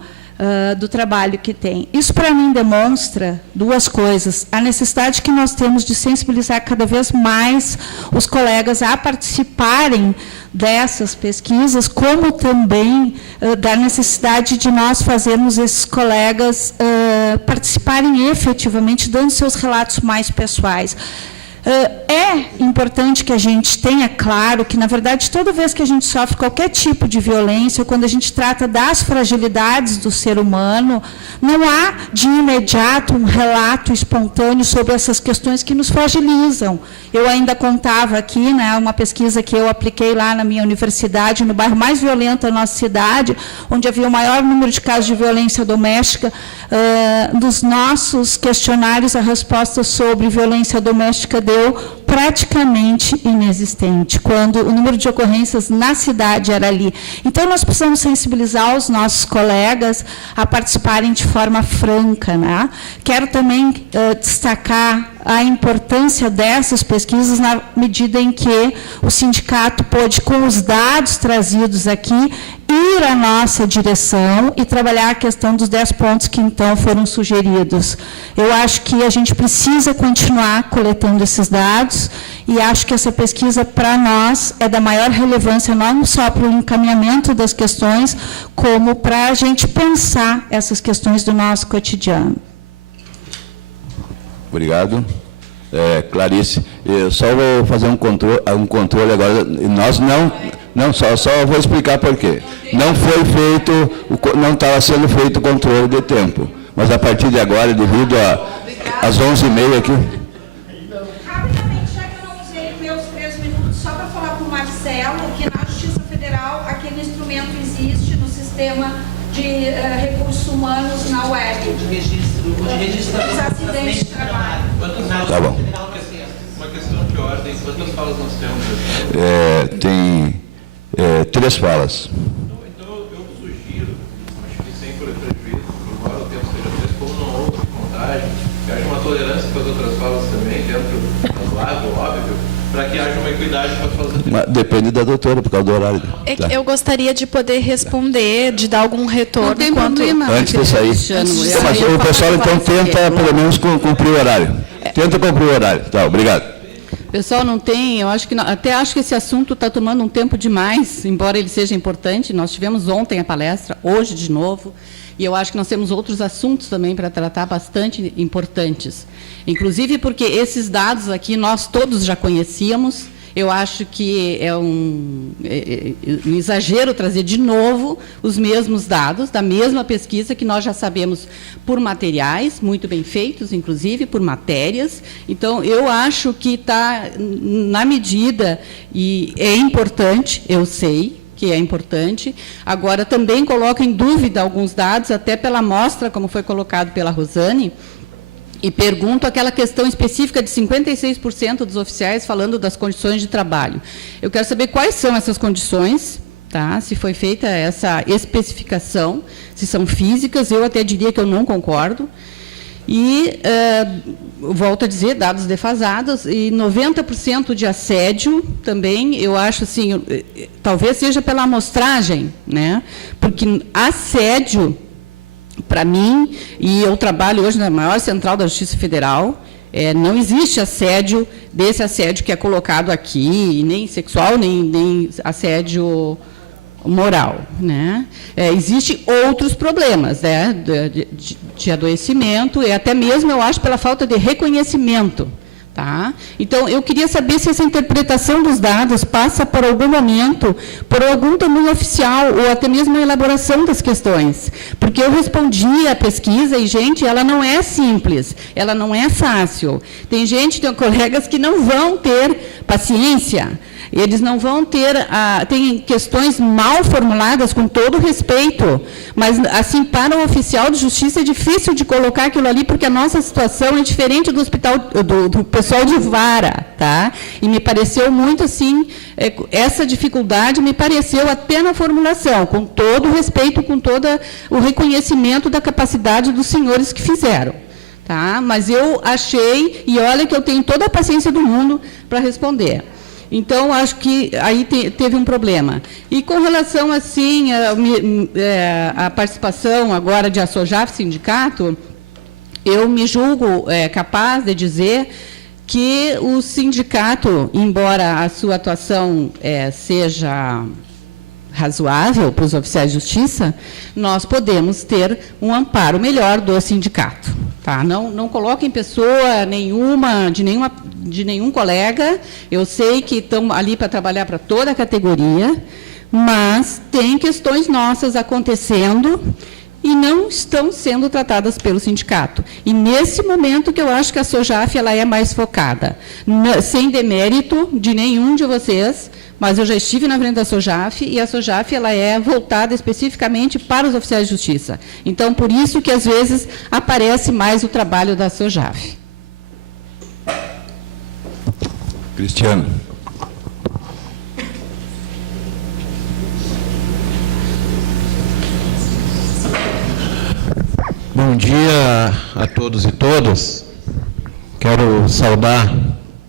do trabalho que tem. Isso, para mim, demonstra duas coisas. A necessidade que nós temos de sensibilizar cada vez mais os colegas a participarem dessas pesquisas, como também da necessidade de nós fazermos esses colegas participarem efetivamente, dando seus relatos mais pessoais. É importante que a gente tenha claro que, na verdade, toda vez que a gente sofre qualquer tipo de violência, ou quando a gente trata das fragilidades do ser humano, não há, de imediato, um relato espontâneo sobre essas questões que nos fragilizam. Eu ainda contava aqui, né, uma pesquisa que eu apliquei lá na minha universidade, no bairro mais violento da nossa cidade, onde havia o maior número de casos de violência doméstica. Dos nossos questionários, a resposta sobre violência doméstica deu praticamente inexistente, quando o número de ocorrências na cidade era ali. Então, nós precisamos sensibilizar os nossos colegas a participarem de forma franca, né? Quero também destacar a importância dessas pesquisas na medida em que o sindicato pôde, com os dados trazidos aqui, ir à nossa direção e trabalhar a questão dos 10 pontos que, então, foram sugeridos. Eu acho que a gente precisa continuar coletando esses dados e acho que essa pesquisa, para nós, é da maior relevância, não só para o encaminhamento das questões, como para a gente pensar essas questões do nosso cotidiano. Obrigado. Clarice, eu só vou fazer um controle agora. Nós só vou explicar por quê. Não foi feito, não estava sendo feito o controle de tempo. Mas a partir de agora, devido às 11h30 aqui. Rapidamente, já que eu não usei meus 3 minutos, só para falar para o Marcelo que na Justiça Federal aquele instrumento existe no sistema de recursos humanos na web. De registro dos acidentes de trabalho. Tá bom. Uma questão de ordem, quantas falas nós temos? Tem 3 falas. Então, eu sugiro, acho que sem prejuízo, embora o tempo seja 3, como não houve contagem, que haja uma tolerância com as outras falas também, dentro do lado, óbvio, para que haja uma equidade com as falas anteriores. Depende da doutora, por causa do horário. Tá. Eu gostaria de poder responder, de dar algum retorno. Não tem problema. Antes de sair. Mas o pessoal, então, tenta, pelo menos, cumprir o horário. Tenta cumprir o horário. Tá, obrigado. Pessoal, não tem, eu acho que até acho que esse assunto está tomando um tempo demais, embora ele seja importante. Nós tivemos ontem a palestra, hoje de novo, e eu acho que nós temos outros assuntos também para tratar bastante importantes. Inclusive porque esses dados aqui nós todos já conhecíamos. Eu acho que é um exagero trazer de novo os mesmos dados, da mesma pesquisa que nós já sabemos por materiais, muito bem feitos, inclusive, por matérias. Então, eu acho que está na medida, e é importante, eu sei que é importante. Agora, também coloco em dúvida alguns dados, até pela amostra, como foi colocado pela Rosane, e pergunto aquela questão específica de 56% dos oficiais falando das condições de trabalho. Eu quero saber quais são essas condições, tá? Se foi feita essa especificação, se são físicas, eu até diria que eu não concordo. E, volto a dizer, dados defasados, e 90% de assédio também, eu acho assim, talvez seja pela amostragem, né? Porque assédio para mim, e eu trabalho hoje na maior central da Justiça Federal, não existe assédio desse assédio que é colocado aqui, nem sexual, nem assédio moral, né? Existem outros problemas, né, de adoecimento e até mesmo, eu acho, pela falta de reconhecimento. Tá? Então, eu queria saber se essa interpretação dos dados passa por algum momento, por algum domínio oficial, ou até mesmo a elaboração das questões. Porque eu respondi à pesquisa e, gente, ela não é simples, ela não é fácil. Tem colegas que não vão ter paciência, eles não vão ter, tem questões mal formuladas, com todo respeito, mas, assim, para o oficial de justiça é difícil de colocar aquilo ali, porque a nossa situação é diferente do hospital, do pessoal de vara, tá? E me pareceu muito, assim, essa dificuldade me pareceu até na formulação, com todo o respeito, com todo o reconhecimento da capacidade dos senhores que fizeram. Tá? Mas eu achei, e olha que eu tenho toda a paciência do mundo para responder. Então, acho que aí teve um problema. E com relação, assim, à participação agora de ASOJAF, sindicato, eu me julgo capaz de dizer que o sindicato, embora a sua atuação seja razoável para os oficiais de justiça, nós podemos ter um amparo melhor do sindicato. Tá? Não coloquem pessoa nenhuma, de nenhum colega, eu sei que estão ali para trabalhar para toda a categoria, mas tem questões nossas acontecendo e não estão sendo tratadas pelo sindicato. E nesse momento que eu acho que a SOJAF ela é mais focada, sem demérito de nenhum de vocês, mas eu já estive na frente da SOJAF e a SOJAF ela é voltada especificamente para os oficiais de justiça. Então, por isso que às vezes aparece mais o trabalho da SOJAF. Cristiano. Bom dia a todos e todas. Quero saudar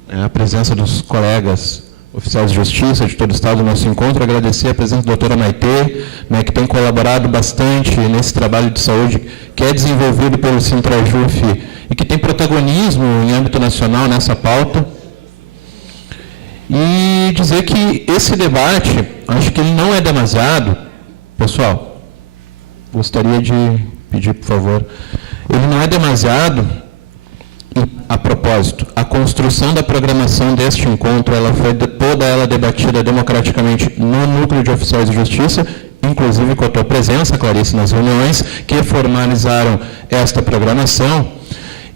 a presença dos colegas oficiais de justiça de todo o estado do nosso encontro, agradecer a presença da doutora Maitê, que tem colaborado bastante nesse trabalho de saúde que é desenvolvido pelo Sintrajuf e que tem protagonismo em âmbito nacional nessa pauta. E dizer que esse debate, acho que ele não é demasiado, pessoal, gostaria de pedir, por favor, ele não é demasiado. A propósito, a construção da programação deste encontro, ela foi toda ela debatida democraticamente no núcleo de oficiais de justiça, inclusive com a tua presença, Clarice, nas reuniões que formalizaram esta programação,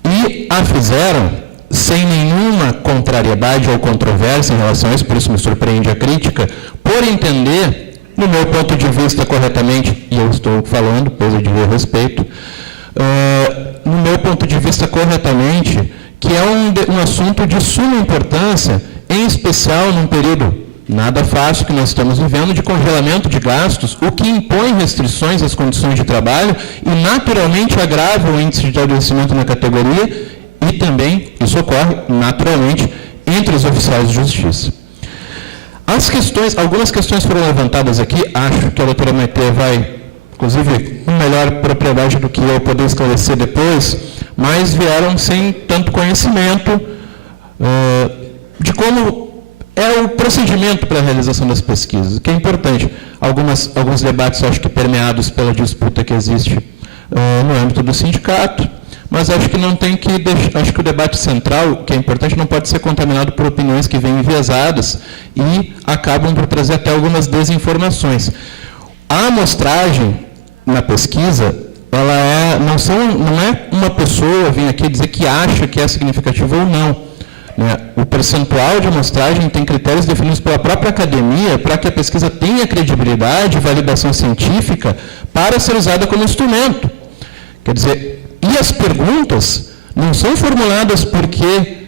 e a fizeram sem nenhuma contrariedade ou controvérsia em relação a isso, por isso me surpreende a crítica, por entender, no meu ponto de vista corretamente, e eu estou falando, pois eu devia respeito, no meu ponto de vista corretamente, que é um assunto de suma importância, em especial num período nada fácil que nós estamos vivendo, de congelamento de gastos, o que impõe restrições às condições de trabalho e naturalmente agrava o índice de adoecimento na categoria e também isso ocorre naturalmente entre os oficiais de justiça. Algumas questões foram levantadas aqui, acho que a doutora Maitê vai, inclusive, com melhor propriedade do que eu poder esclarecer depois, mas vieram sem tanto conhecimento de como é o procedimento para a realização das pesquisas, o que é importante. Alguns debates, acho que permeados pela disputa que existe no âmbito do sindicato, mas acho que não tem que deixar, acho que o debate central, que é importante, não pode ser contaminado por opiniões que vêm enviesadas e acabam por trazer até algumas desinformações. A amostragem na pesquisa, ela não é uma pessoa vir aqui dizer que acha que é significativo ou não. Né? O percentual de amostragem tem critérios definidos pela própria academia para que a pesquisa tenha credibilidade e validação científica para ser usada como instrumento. Quer dizer, e as perguntas não são formuladas porque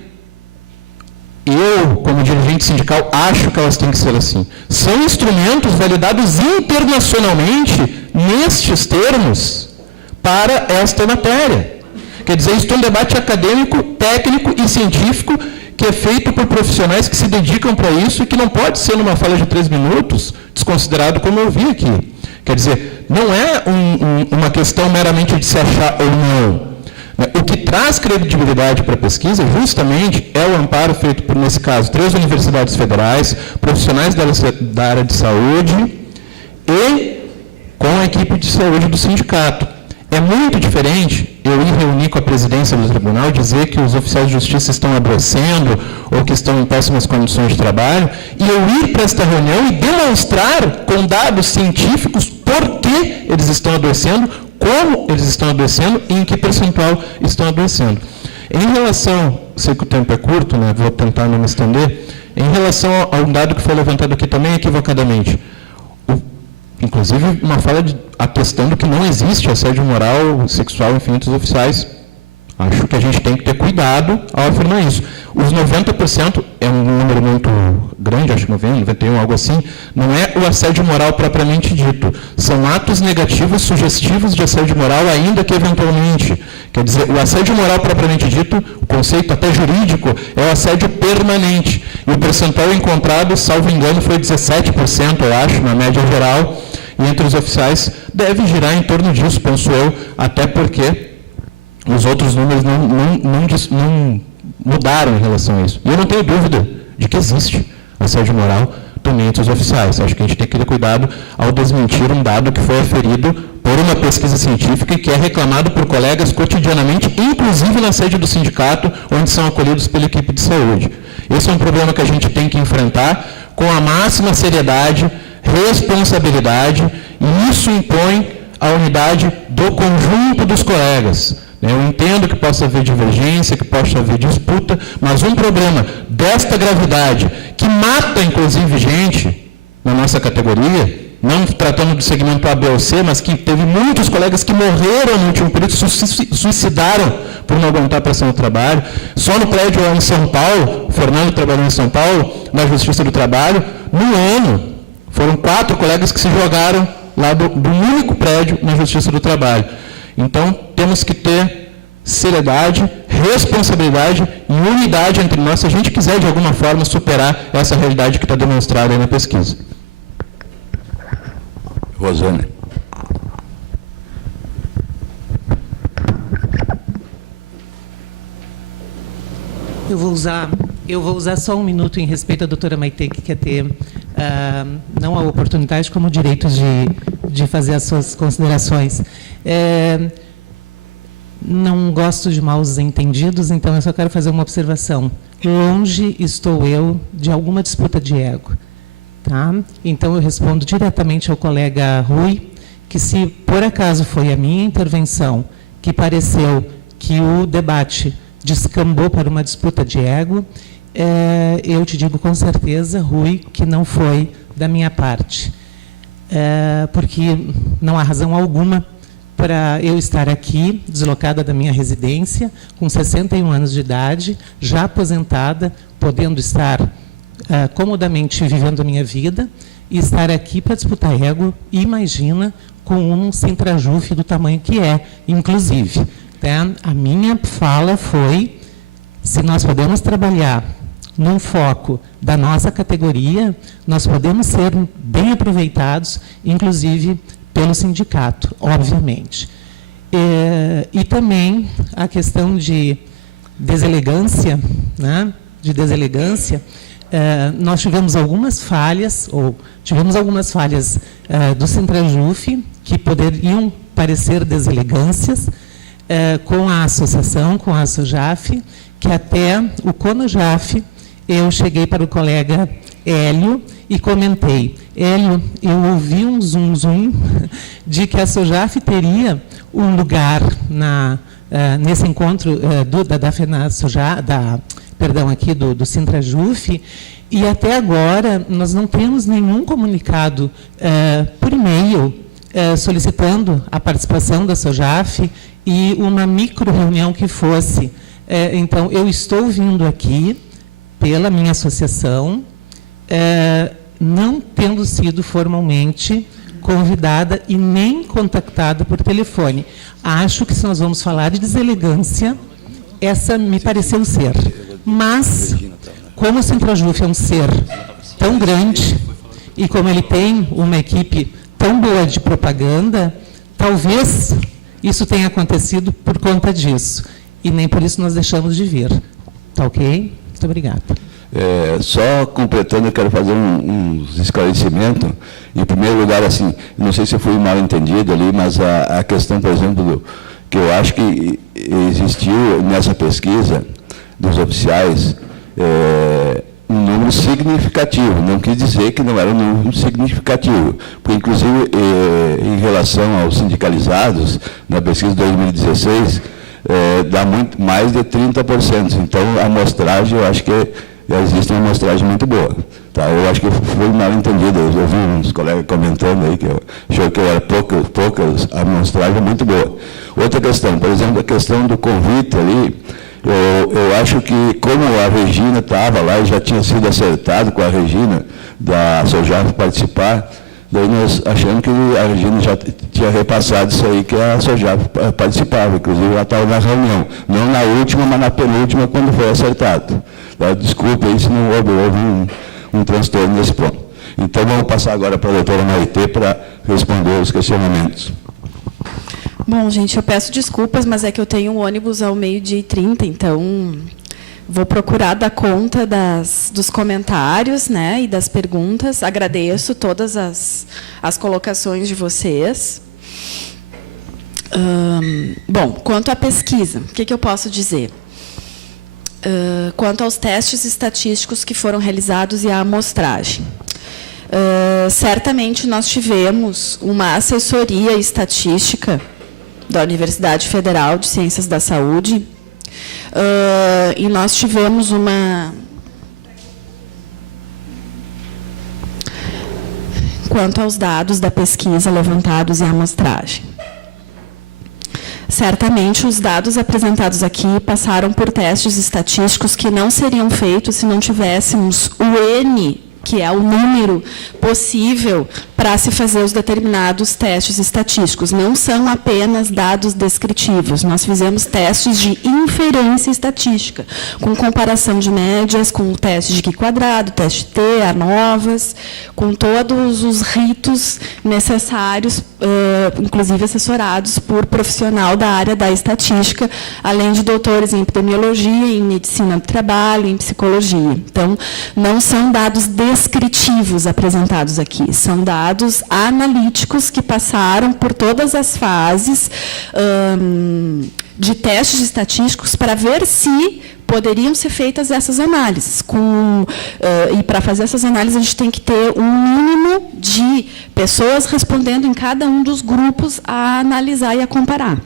eu, como dirigente sindical, acho que elas têm que ser assim. São instrumentos validados internacionalmente, nestes termos, para esta matéria. Quer dizer, isso é um debate acadêmico, técnico e científico que é feito por profissionais que se dedicam para isso e que não pode ser, numa fala de 3 minutos, desconsiderado como eu vi aqui. Quer dizer, não é uma questão meramente de se achar ou não. O que traz credibilidade para a pesquisa, justamente, é o amparo feito por, nesse caso, 3 universidades federais, profissionais da área de saúde e com a equipe de saúde do sindicato. É muito diferente eu ir reunir com a presidência do tribunal, dizer que os oficiais de justiça estão adoecendo ou que estão em péssimas condições de trabalho, e eu ir para esta reunião e demonstrar com dados científicos por que eles estão adoecendo, como eles estão adoecendo e em que percentual estão adoecendo. Em relação, sei que o tempo é curto, né, vou tentar não me estender, em relação a um dado que foi levantado aqui também equivocadamente, inclusive uma fala atestando que não existe assédio moral, sexual, enfim, entre os oficiais. Acho que a gente tem que ter cuidado ao afirmar isso. Os 90% é um número muito grande, acho que 90, 91, algo assim, não é o assédio moral propriamente dito. São atos negativos, sugestivos de assédio moral, ainda que eventualmente. Quer dizer, o assédio moral propriamente dito, o conceito até jurídico, é o assédio permanente. E o percentual encontrado, salvo engano, foi 17%, eu acho, na média geral, e entre os oficiais deve girar em torno disso, penso eu, até porque os outros números não mudaram em relação a isso. E eu não tenho dúvida de que existe assédio moral também entre os oficiais. Acho que a gente tem que ter cuidado ao desmentir um dado que foi aferido por uma pesquisa científica e que é reclamado por colegas cotidianamente, inclusive na sede do sindicato, onde são acolhidos pela equipe de saúde. Esse é um problema que a gente tem que enfrentar com a máxima seriedade, responsabilidade, e isso impõe a unidade do conjunto dos colegas. Eu entendo que possa haver divergência, que possa haver disputa, mas um problema desta gravidade, que mata, inclusive, gente na nossa categoria, não tratando do segmento A, B ou C, mas que teve muitos colegas que morreram no último período, suicidaram por não aguentar a pressão do trabalho. Só no prédio lá em São Paulo, o Fernando trabalhou em São Paulo, na Justiça do Trabalho, no ano, foram 4 colegas que se jogaram lá do único prédio na Justiça do Trabalho. Então, temos que ter seriedade, responsabilidade e unidade entre nós, se a gente quiser, de alguma forma, superar essa realidade que está demonstrada aí na pesquisa. Rosane. Eu vou usar só um minuto em respeito à doutora Maitê, que quer ter não a oportunidade, como o direito de fazer as suas considerações. Não gosto de maus entendidos, então eu só quero fazer uma observação. Longe estou eu de alguma disputa de ego. Tá? Então, eu respondo diretamente ao colega Rui, que se por acaso foi a minha intervenção que pareceu que o debate descambou para uma disputa de ego, eu te digo com certeza, Rui, que não foi da minha parte. Porque não há razão alguma para eu estar aqui, deslocada da minha residência, com 61 anos de idade, já aposentada, podendo estar comodamente vivendo a minha vida, e estar aqui para disputar ego, imagina, com um Sintrajuf do tamanho que é, inclusive. Tá? A minha fala foi, se nós podemos trabalhar num foco da nossa categoria, nós podemos ser bem aproveitados, inclusive pelo sindicato, obviamente. E também a questão de deselegância, né? Nós tivemos algumas falhas, do Sintrajuf, que poderiam parecer deselegâncias, com a associação, com a SOJAF, que até o CONOJAF, eu cheguei para o colega Hélio e comentei, Hélio, eu ouvi um zum de que a SOJAF teria um lugar nesse encontro do Sintrajuf, e até agora nós não temos nenhum comunicado por e-mail solicitando a participação da SOJAF e uma micro-reunião que fosse. Então, eu estou vindo aqui pela minha associação, não tendo sido formalmente convidada e nem contactada por telefone. Acho que, se nós vamos falar de deselegância, essa me pareceu ser. Mas, como o Sintrajuf é um ser tão grande, e como ele tem uma equipe tão boa de propaganda, talvez isso tenha acontecido por conta disso. E nem por isso nós deixamos de vir. Tá ok? Muito obrigada. Só completando, eu quero fazer uns esclarecimentos. Em primeiro lugar, assim, não sei se eu fui mal entendido ali, mas a questão, por exemplo, que eu acho que existiu nessa pesquisa dos oficiais um número significativo. Não quis dizer que não era um número significativo, porque, inclusive, em relação aos sindicalizados, na pesquisa de 2016, dá muito mais de 30%. Então, a amostragem, eu acho que existe uma amostragem muito boa. Tá? Eu acho que foi mal entendido. Eu ouvi uns colegas comentando aí que eu achei que era poucas, a amostragem é muito boa. Outra questão, por exemplo, a questão do convite ali, eu acho que, como a Regina estava lá e já tinha sido acertado com a Regina da Sojaf participar, daí nós achamos que a Regina já tinha repassado isso aí, que a Sojaf participava, inclusive ela estava na reunião, não na última, mas na penúltima, quando foi acertado. Desculpe aí se não houve um transtorno nesse ponto. Então, vamos passar agora para a doutora Maitê para responder os questionamentos. Bom, gente, eu peço desculpas, mas é que eu tenho um ônibus ao 12h30, então vou procurar dar conta dos comentários, né, e das perguntas. Agradeço todas as colocações de vocês. Bom, quanto à pesquisa, o que eu posso dizer? Quanto aos testes estatísticos que foram realizados e à amostragem. Certamente nós tivemos uma assessoria estatística da Universidade Federal de Ciências da Saúde, e nós tivemos quanto aos dados da pesquisa levantados e a amostragem. Certamente, os dados apresentados aqui passaram por testes estatísticos que não seriam feitos se não tivéssemos o N, que é o número possível para se fazer os determinados testes estatísticos. Não são apenas dados descritivos. Nós fizemos testes de inferência estatística, com comparação de médias, com o teste de Q², teste T, ANOVAs, com todos os ritos necessários, inclusive assessorados por profissional da área da estatística, além de doutores em epidemiologia, em medicina do trabalho, em psicologia. Então, não são dados descritivos apresentados aqui, são dados analíticos que passaram por todas as fases de testes estatísticos para ver se poderiam ser feitas essas análises. E para fazer essas análises, a gente tem que ter um mínimo de pessoas respondendo em cada um dos grupos a analisar e a comparar.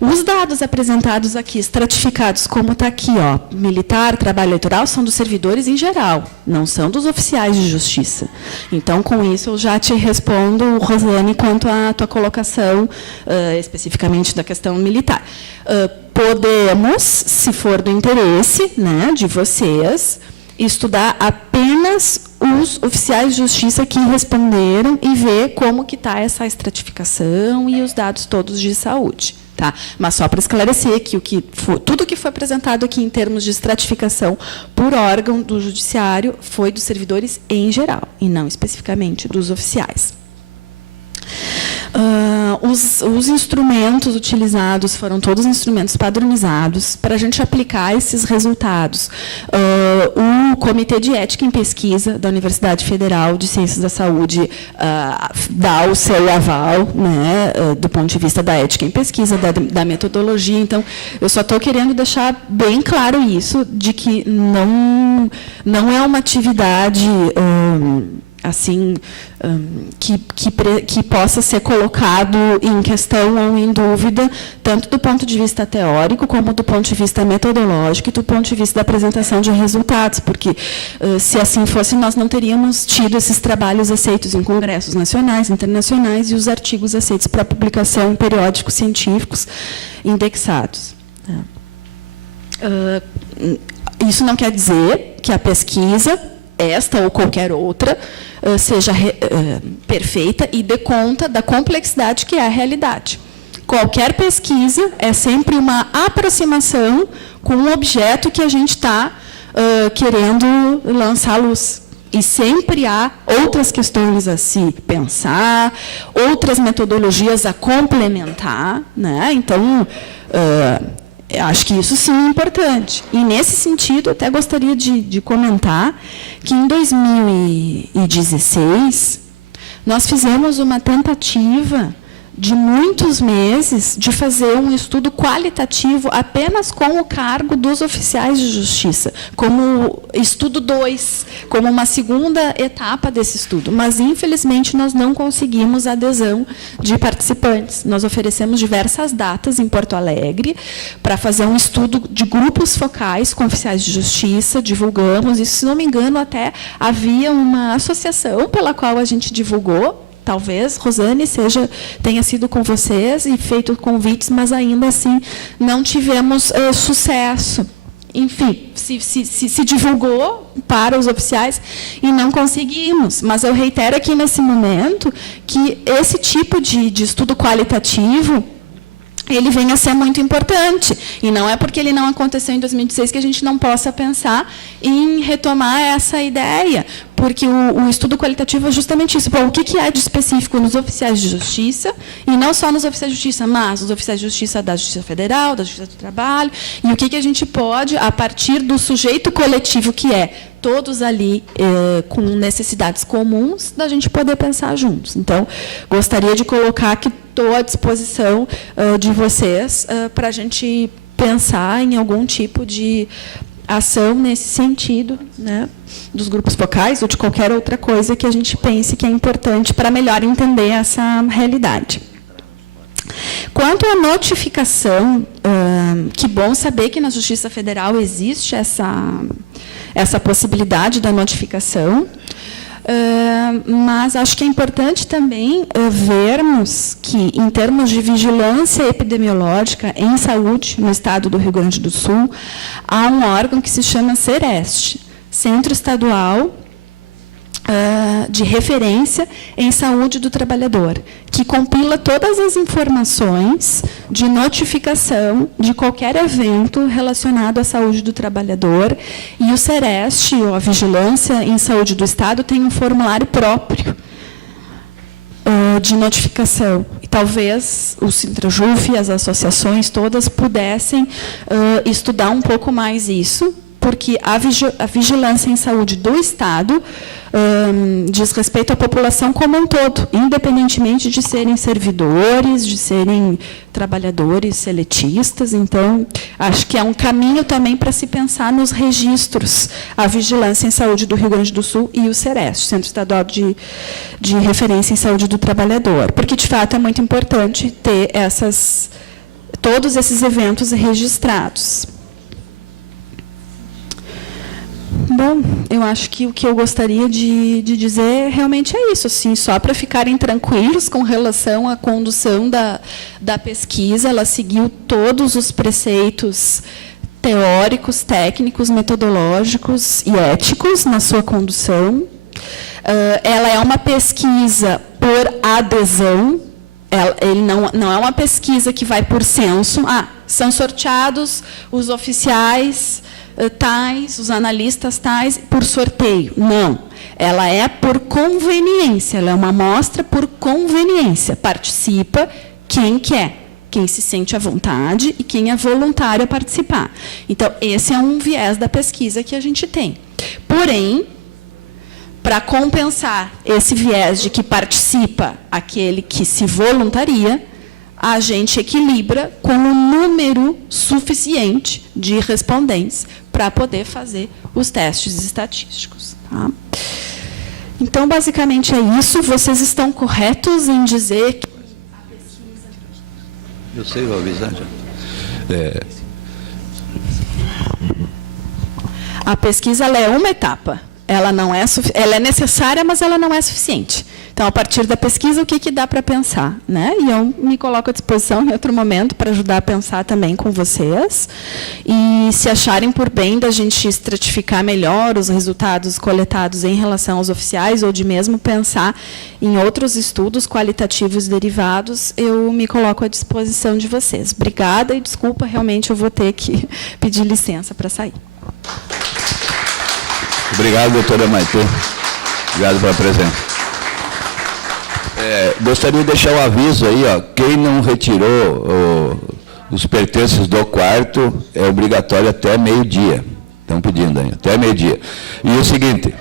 Os dados apresentados aqui, estratificados, como está aqui, militar, trabalho eleitoral, são dos servidores em geral, não são dos oficiais de justiça. Então, com isso, eu já te respondo, Rosane, quanto à tua colocação, especificamente da questão militar. Podemos, se for do interesse, né, de vocês, estudar apenas os oficiais de justiça que responderam e ver como que está essa estratificação e os dados todos de saúde. Tá? Mas só para esclarecer que, tudo que foi apresentado aqui em termos de estratificação por órgão do judiciário foi dos servidores em geral, e não especificamente dos oficiais. Os instrumentos utilizados foram todos instrumentos padronizados para a gente aplicar esses resultados. O Comitê de Ética em Pesquisa da Universidade Federal de Ciências da Saúde dá o seu aval, né, do ponto de vista da ética em pesquisa, da metodologia. Então, eu só estou querendo deixar bem claro isso, de que não é uma atividade assim, que possa ser colocado em questão ou em dúvida, tanto do ponto de vista teórico, como do ponto de vista metodológico e do ponto de vista da apresentação de resultados, porque, se assim fosse, nós não teríamos tido esses trabalhos aceitos em congressos nacionais, internacionais, e os artigos aceitos para publicação em periódicos científicos indexados. Isso não quer dizer que a pesquisa, esta ou qualquer outra, seja perfeita e dê conta da complexidade que é a realidade. Qualquer pesquisa é sempre uma aproximação com um objeto que a gente está querendo lançar à luz. E sempre há outras questões a se pensar, outras metodologias a complementar, né? Então, acho que isso sim é importante. E, nesse sentido, até gostaria de comentar que, em 2016, nós fizemos uma tentativa de muitos meses de fazer um estudo qualitativo apenas com o cargo dos oficiais de justiça, como estudo 2, como uma segunda etapa desse estudo. Mas, infelizmente, nós não conseguimos adesão de participantes. Nós oferecemos diversas datas em Porto Alegre para fazer um estudo de grupos focais com oficiais de justiça, divulgamos, e, se não me engano, até havia uma associação pela qual a gente divulgou. Talvez, Rosane, tenha sido com vocês e feito convites, mas ainda assim não tivemos sucesso. Enfim, se divulgou para os oficiais e não conseguimos. Mas eu reitero aqui nesse momento que esse tipo de estudo qualitativo, ele vem a ser muito importante. E não é porque ele não aconteceu em 2016 que a gente não possa pensar em retomar essa ideia. Porque o estudo qualitativo é justamente isso. Bom, o que há de específico nos oficiais de justiça, e não só nos oficiais de justiça, mas os oficiais de justiça da Justiça Federal, da Justiça do Trabalho, e o que a gente pode, a partir do sujeito coletivo, que é todos ali com necessidades comuns, da gente poder pensar juntos. Então, gostaria de colocar que estou à disposição de vocês para a gente pensar em algum tipo de ação nesse sentido, né, dos grupos focais ou de qualquer outra coisa que a gente pense que é importante para melhor entender essa realidade. Quanto à notificação, que bom saber que na Justiça Federal existe essa possibilidade da notificação, mas acho que é importante também vermos que, em termos de vigilância epidemiológica em saúde no estado do Rio Grande do Sul, há um órgão que se chama CEREST, Centro Estadual de Referência em Saúde do Trabalhador, que compila todas as informações de notificação de qualquer evento relacionado à saúde do trabalhador. E o CEREST, ou a Vigilância em Saúde do Estado, tem um formulário próprio de notificação. E talvez o Sintrajuf e as associações todas pudessem estudar um pouco mais isso, porque a vigilância em saúde do Estado diz respeito à população como um todo, independentemente de serem servidores, de serem trabalhadores seletistas. Então, acho que é um caminho também para se pensar nos registros, a Vigilância em Saúde do Rio Grande do Sul e o CEREST, Centro Estadual de Referência em Saúde do Trabalhador, porque, de fato, é muito importante ter todos esses eventos registrados. Bom, eu acho que o que eu gostaria de dizer realmente é isso, assim, só para ficarem tranquilos com relação à condução da pesquisa. Ela seguiu todos os preceitos teóricos, técnicos, metodológicos e éticos na sua condução. Ela é uma pesquisa por adesão. Ele não é uma pesquisa que vai por censo. São sorteados os oficiais tais, os analistas tais, por sorteio. Não. Ela é por conveniência, ela é uma amostra por conveniência. Participa quem quer, quem se sente à vontade e quem é voluntário a participar. Então, esse é um viés da pesquisa que a gente tem. Porém, para compensar esse viés de que participa aquele que se voluntaria, a gente equilibra com um número suficiente de respondentes para poder fazer os testes estatísticos. Tá? Então, basicamente, é isso. Vocês estão corretos em dizer que a pesquisa... Eu sei, vou avisar já. A pesquisa ela é uma etapa. Ela é necessária, mas ela não é suficiente. Então, a partir da pesquisa, o que dá para pensar? Né? E eu me coloco à disposição em outro momento para ajudar a pensar também com vocês. E, se acharem por bem da gente estratificar melhor os resultados coletados em relação aos oficiais, ou de mesmo pensar em outros estudos qualitativos derivados, eu me coloco à disposição de vocês. Obrigada e desculpa, realmente eu vou ter que pedir licença para sair. Obrigado, doutora Maitê. Obrigado pela presença. Gostaria de deixar um aviso aí, ó, quem não retirou os pertences do quarto é obrigatório até meio-dia. Estão pedindo aí, até meio-dia. E o seguinte,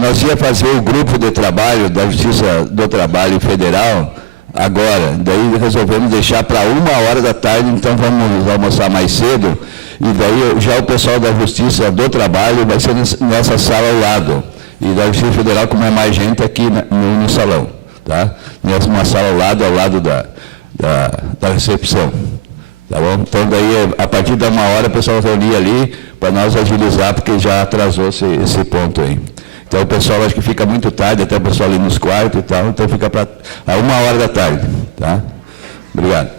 nós ia fazer o grupo de trabalho da Justiça do Trabalho Federal agora, daí resolvemos deixar para 1h da tarde, então vamos almoçar mais cedo, e daí já o pessoal da Justiça do Trabalho vai ser nessa sala ao lado, e da Justiça Federal, como é mais gente, aqui no salão, tá? Nessa sala ao lado da recepção. Tá bom? Então, daí, a partir da 1h, o pessoal reunir ali para nós agilizar, porque já atrasou esse ponto aí. Então, o pessoal acho que fica muito tarde, até o pessoal ali nos quartos e tal, então fica para 1h da tarde. Tá? Obrigado.